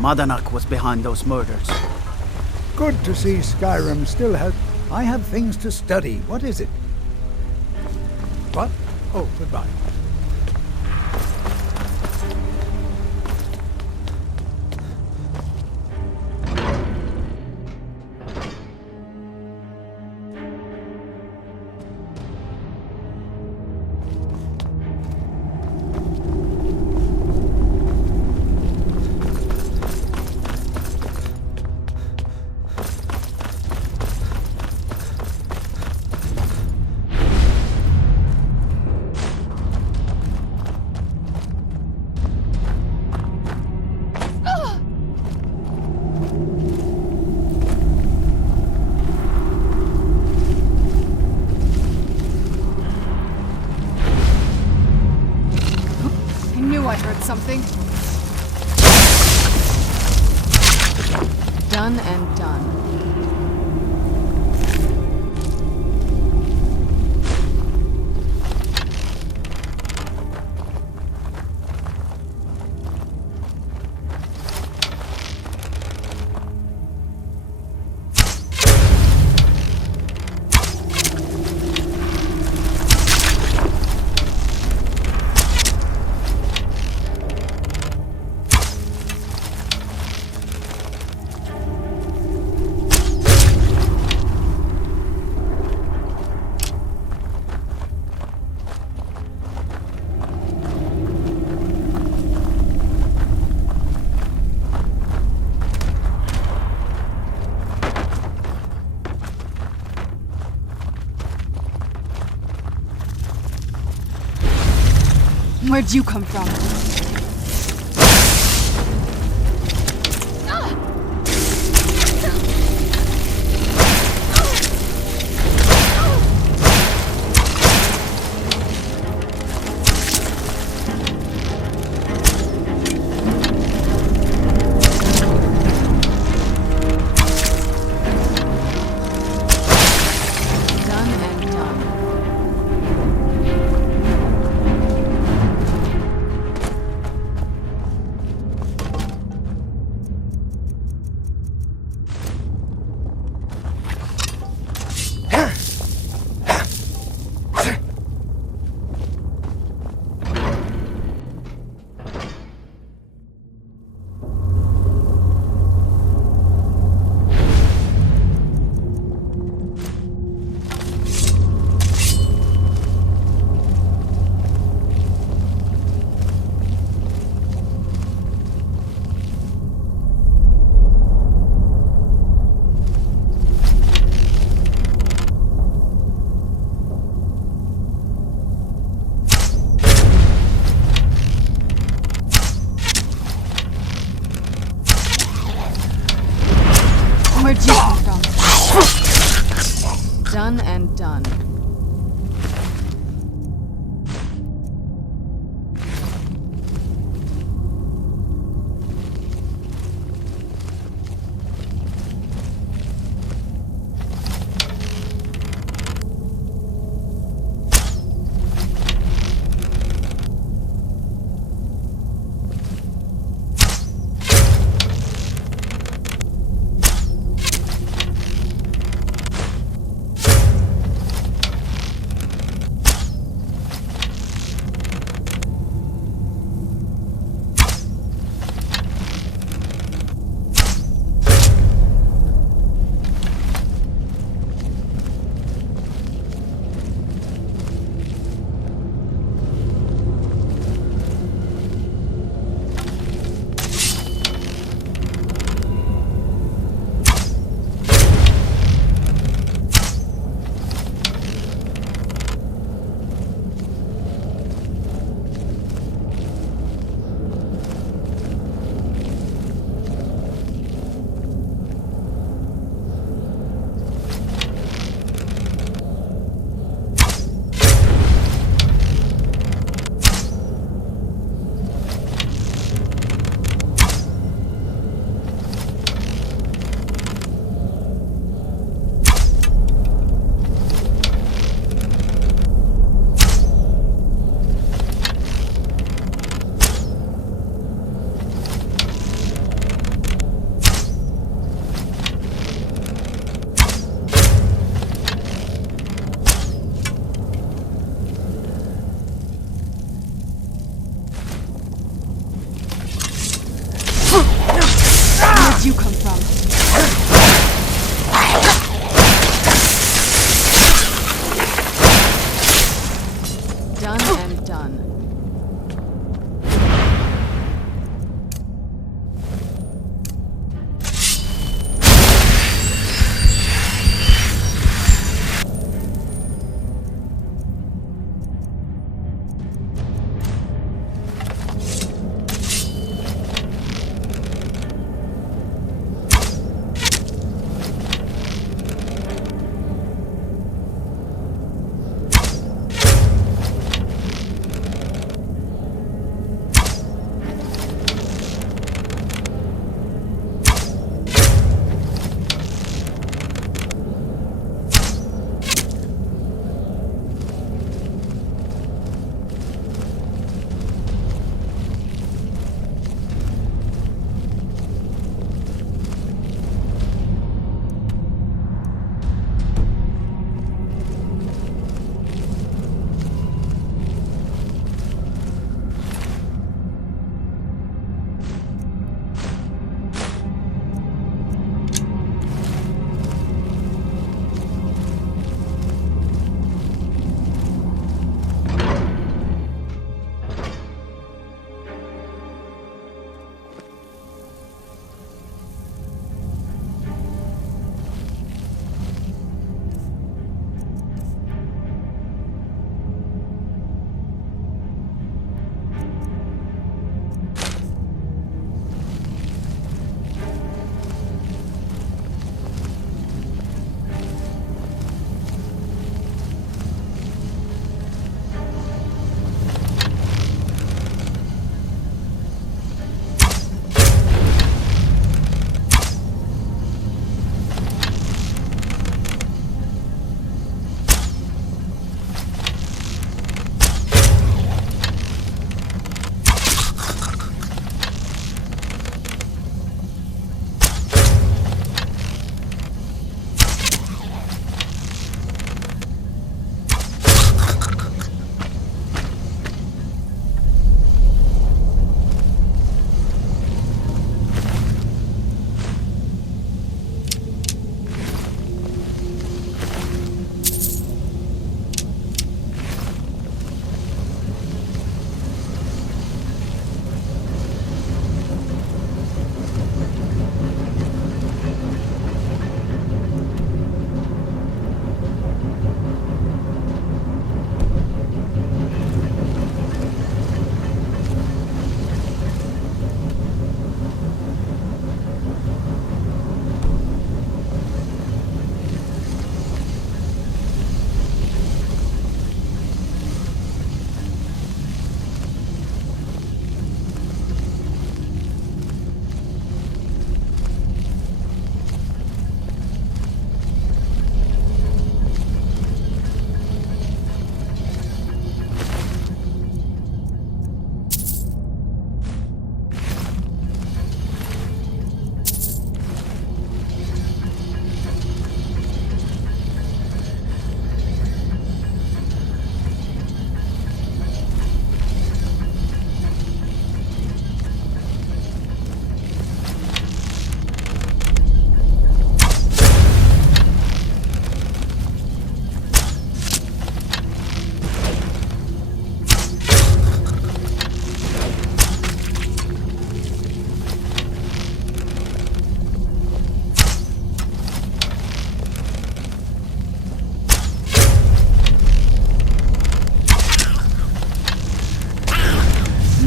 Madanach was behind those murders. Good to see Skyrim still has... I have things to study. What is it? What? Oh, goodbye. Something. Done and done. Where'd you come from? Where'd you come from? Done and done. Where'd you come from? Done and done.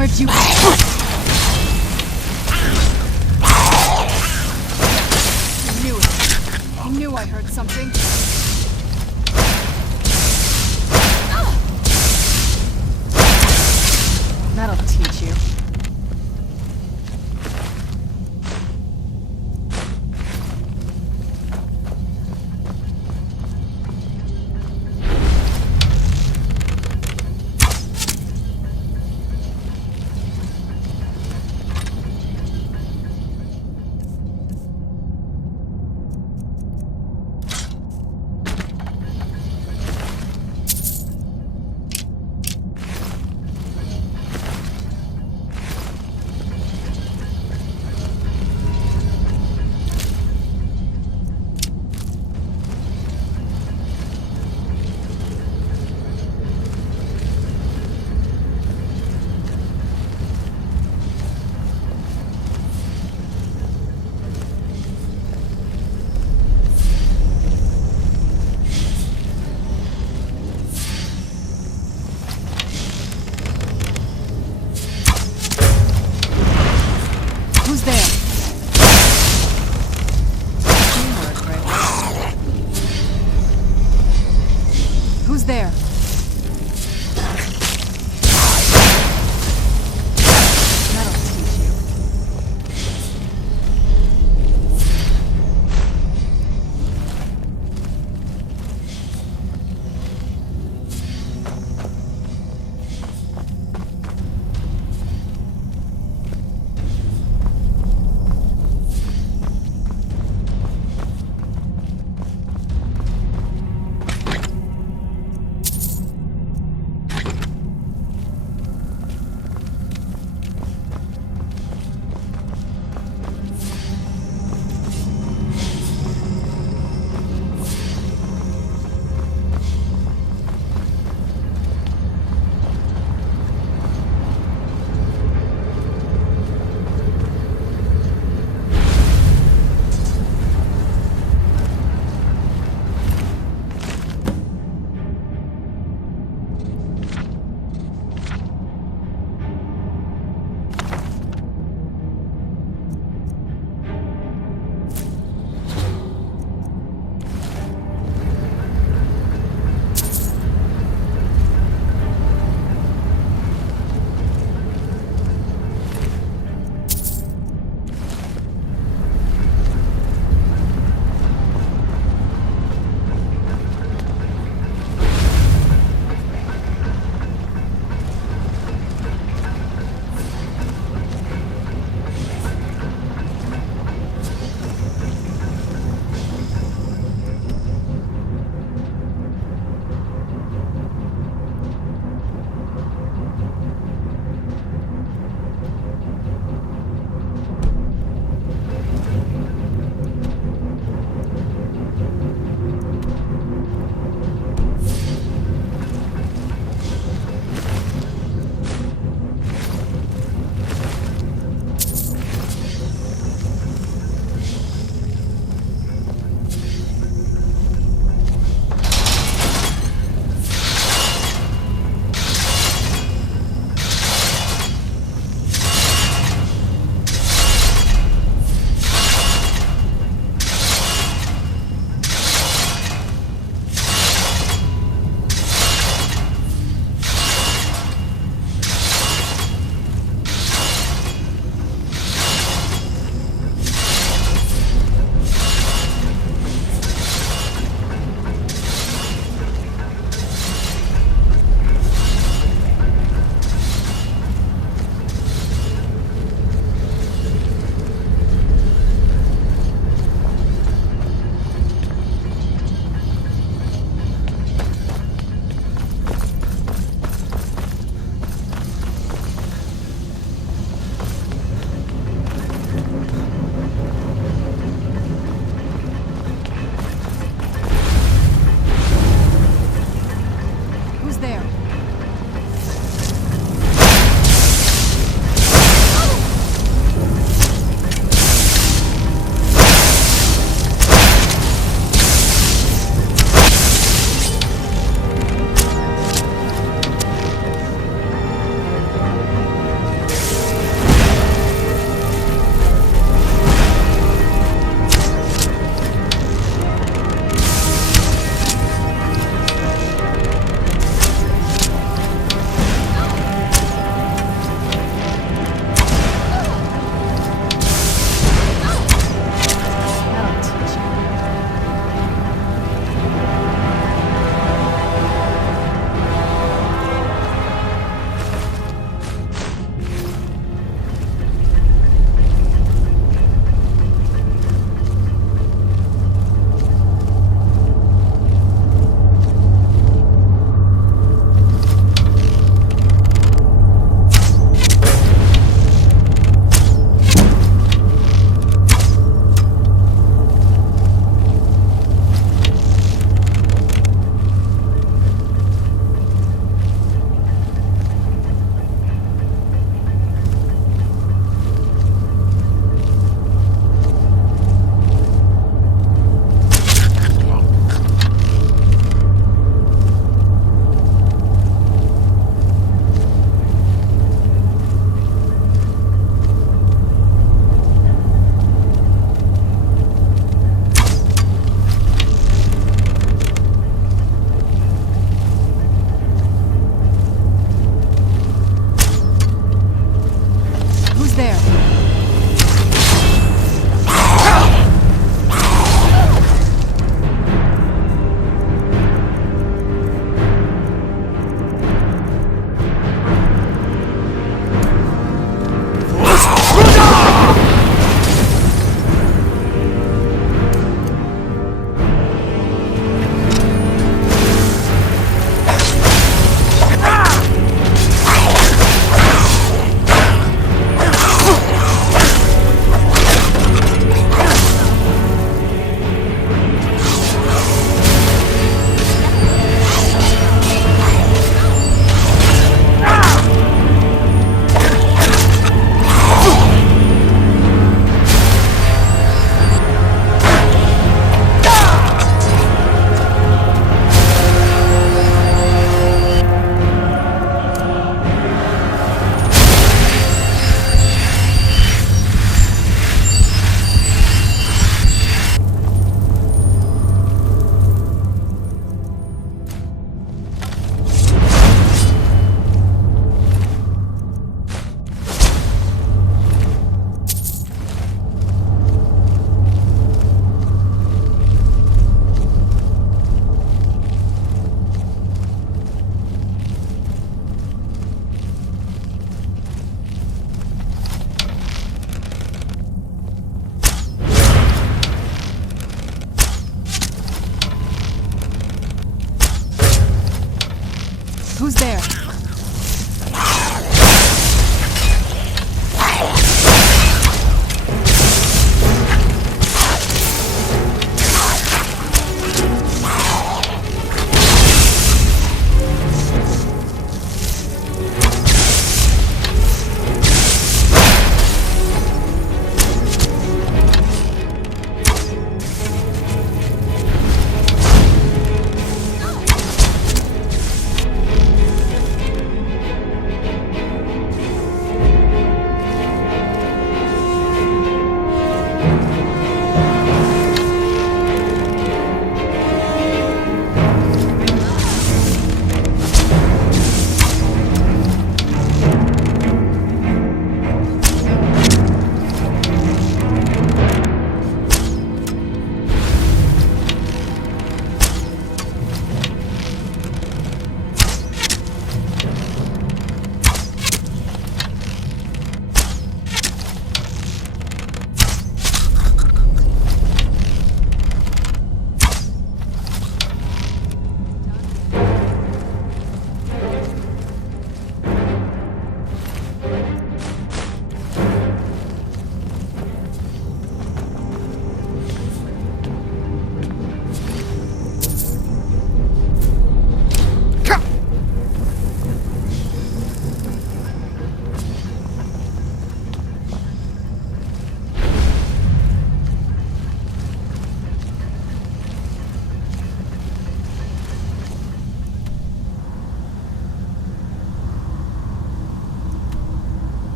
Where'd you go? I knew I heard something. That'll teach you.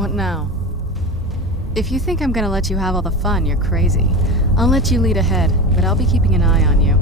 What now? If you think I'm gonna let you have all the fun, you're crazy. I'll let you lead ahead, but I'll be keeping an eye on you.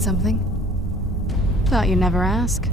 Something? Thought you'd never ask.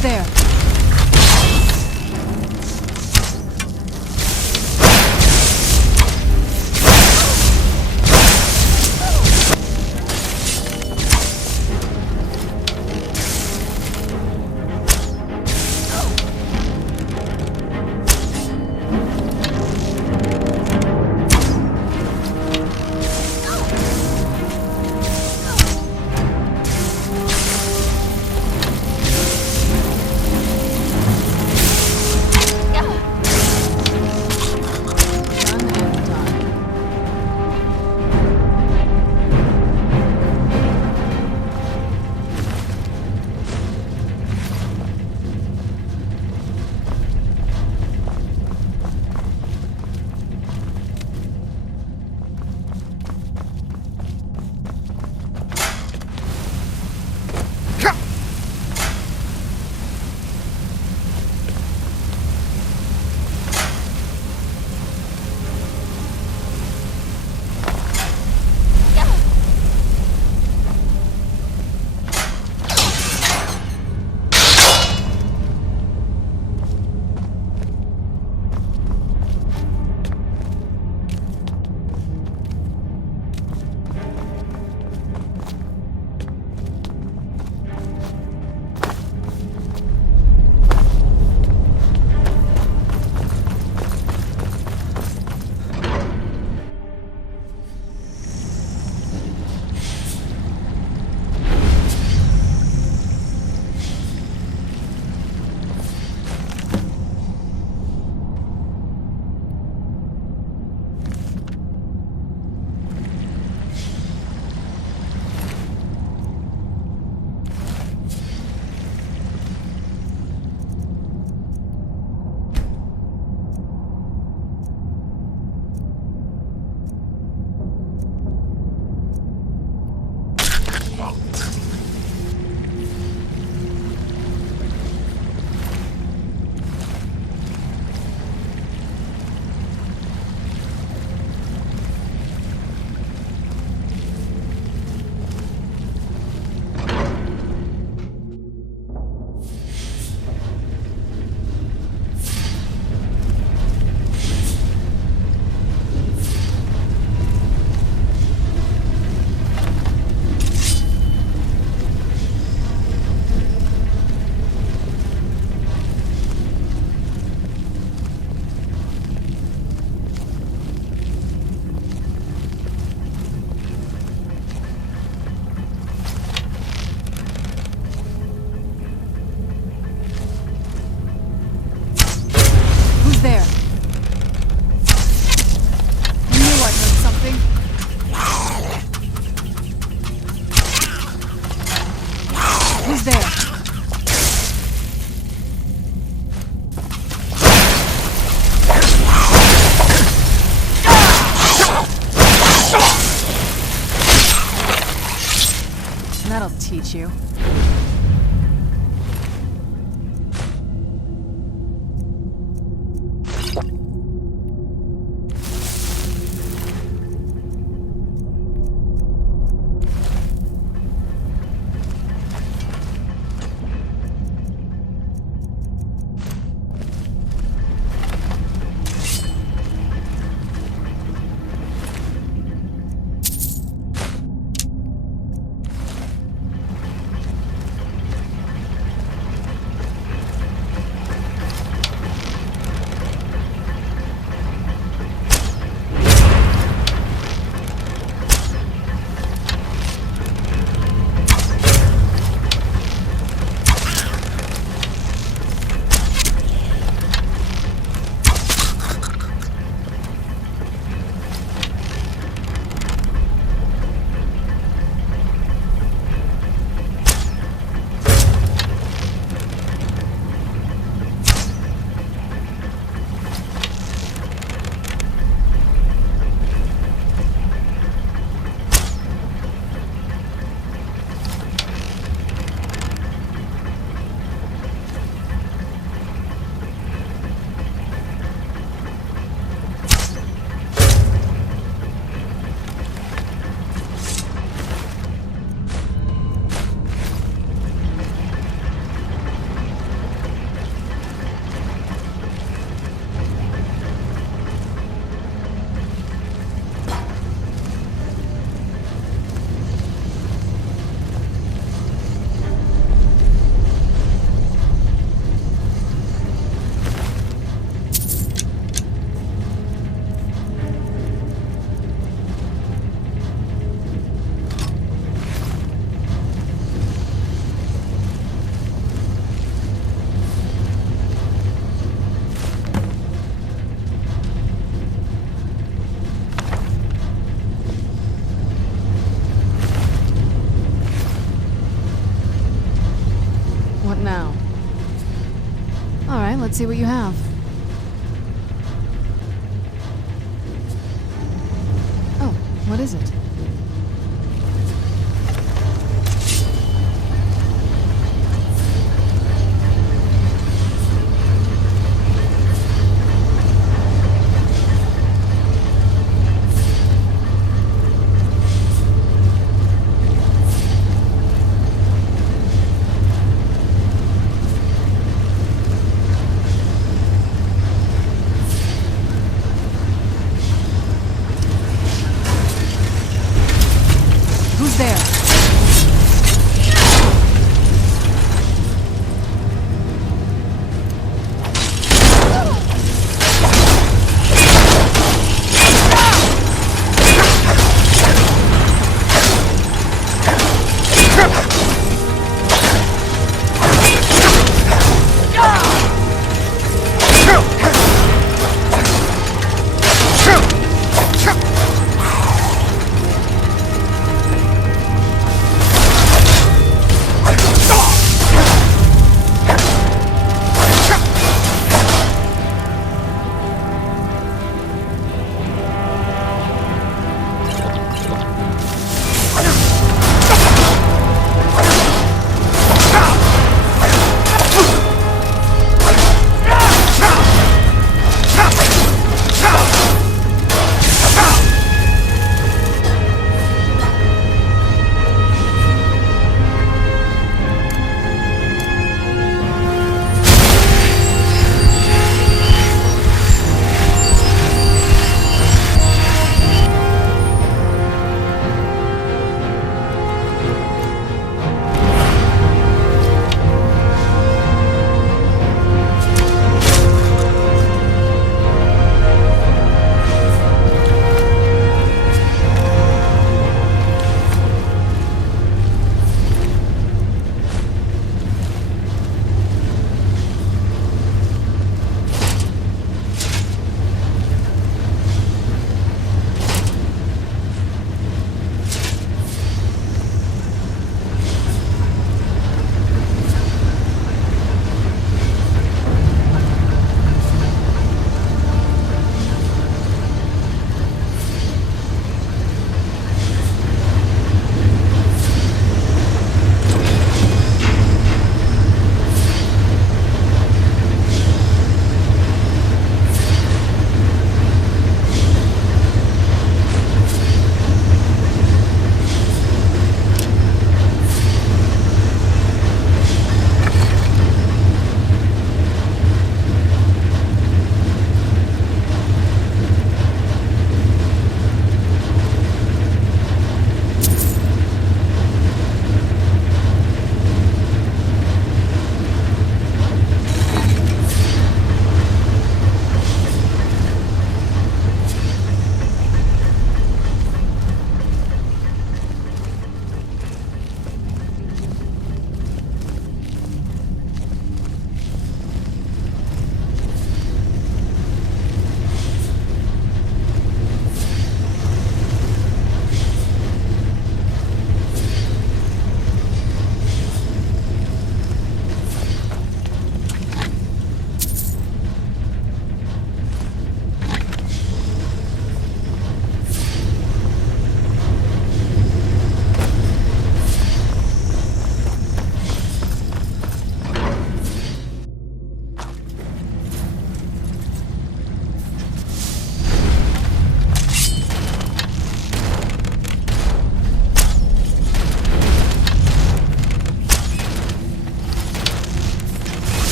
Who's there? That'll teach you. What now? Alright, let's see what you have. Oh, what is it?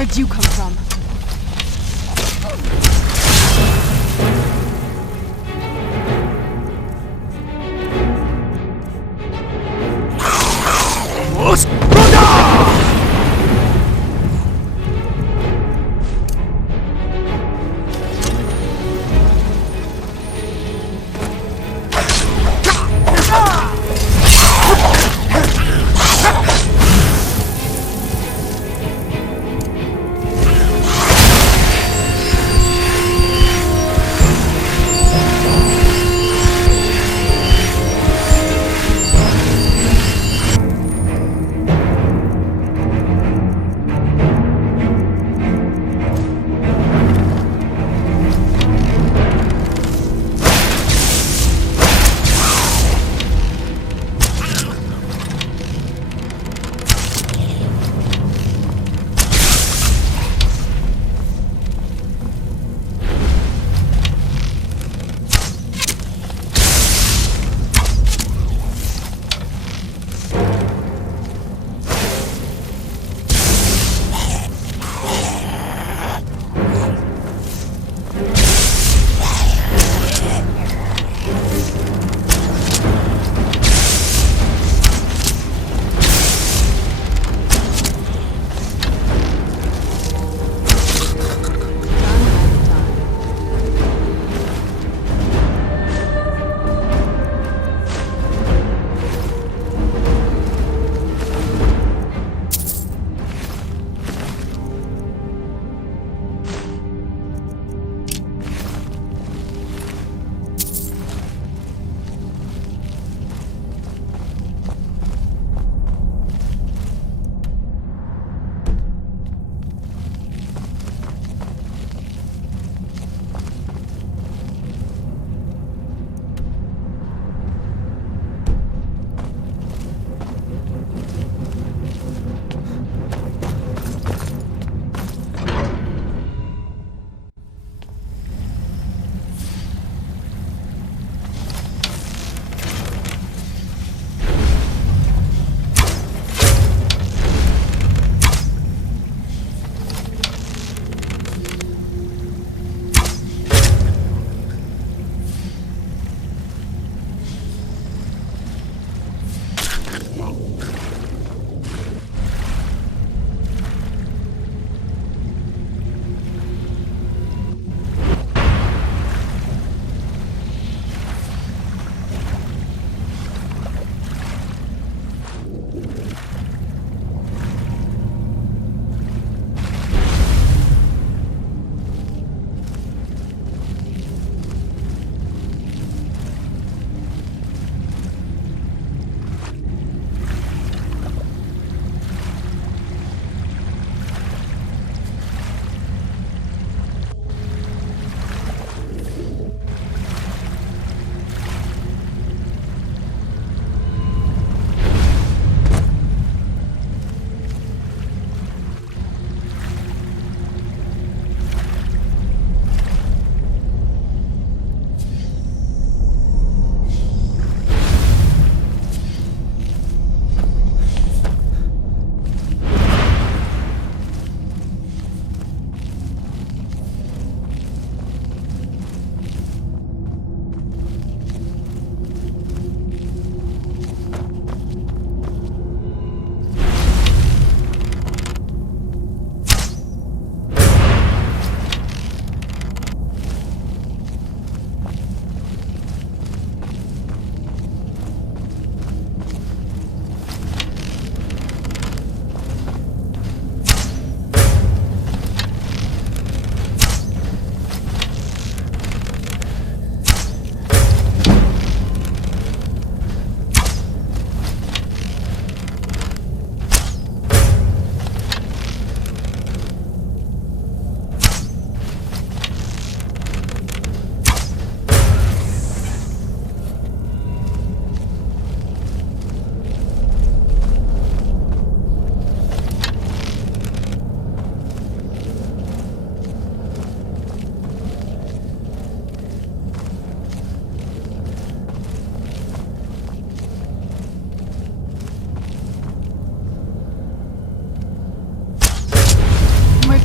Where'd you come from?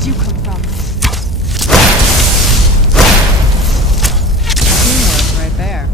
you come from? Teamwork right there.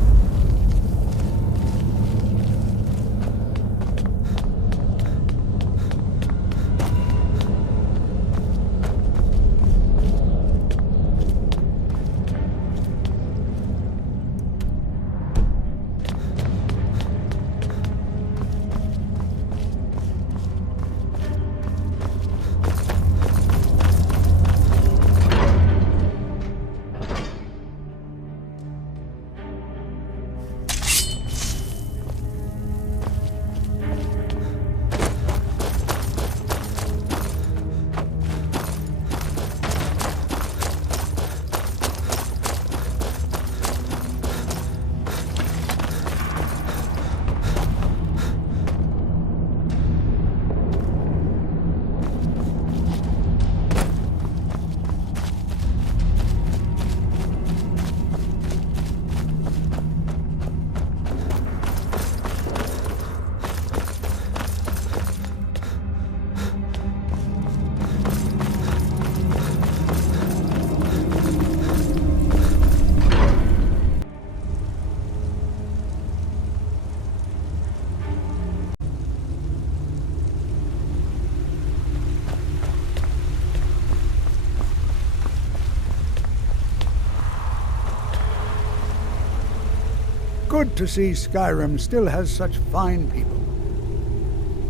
Good to see Skyrim still has such fine people.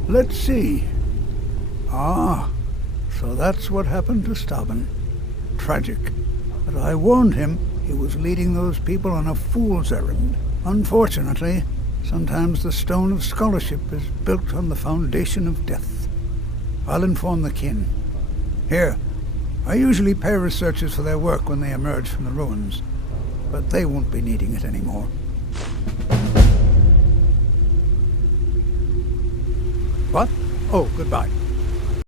Let's see. Ah, so that's what happened to Stubborn. Tragic. But I warned him he was leading those people on a fool's errand. Unfortunately, sometimes the stone of scholarship is built on the foundation of death. I'll inform the kin. Here, I usually pay researchers for their work when they emerge from the ruins, but they won't be needing it anymore. What? Oh, goodbye.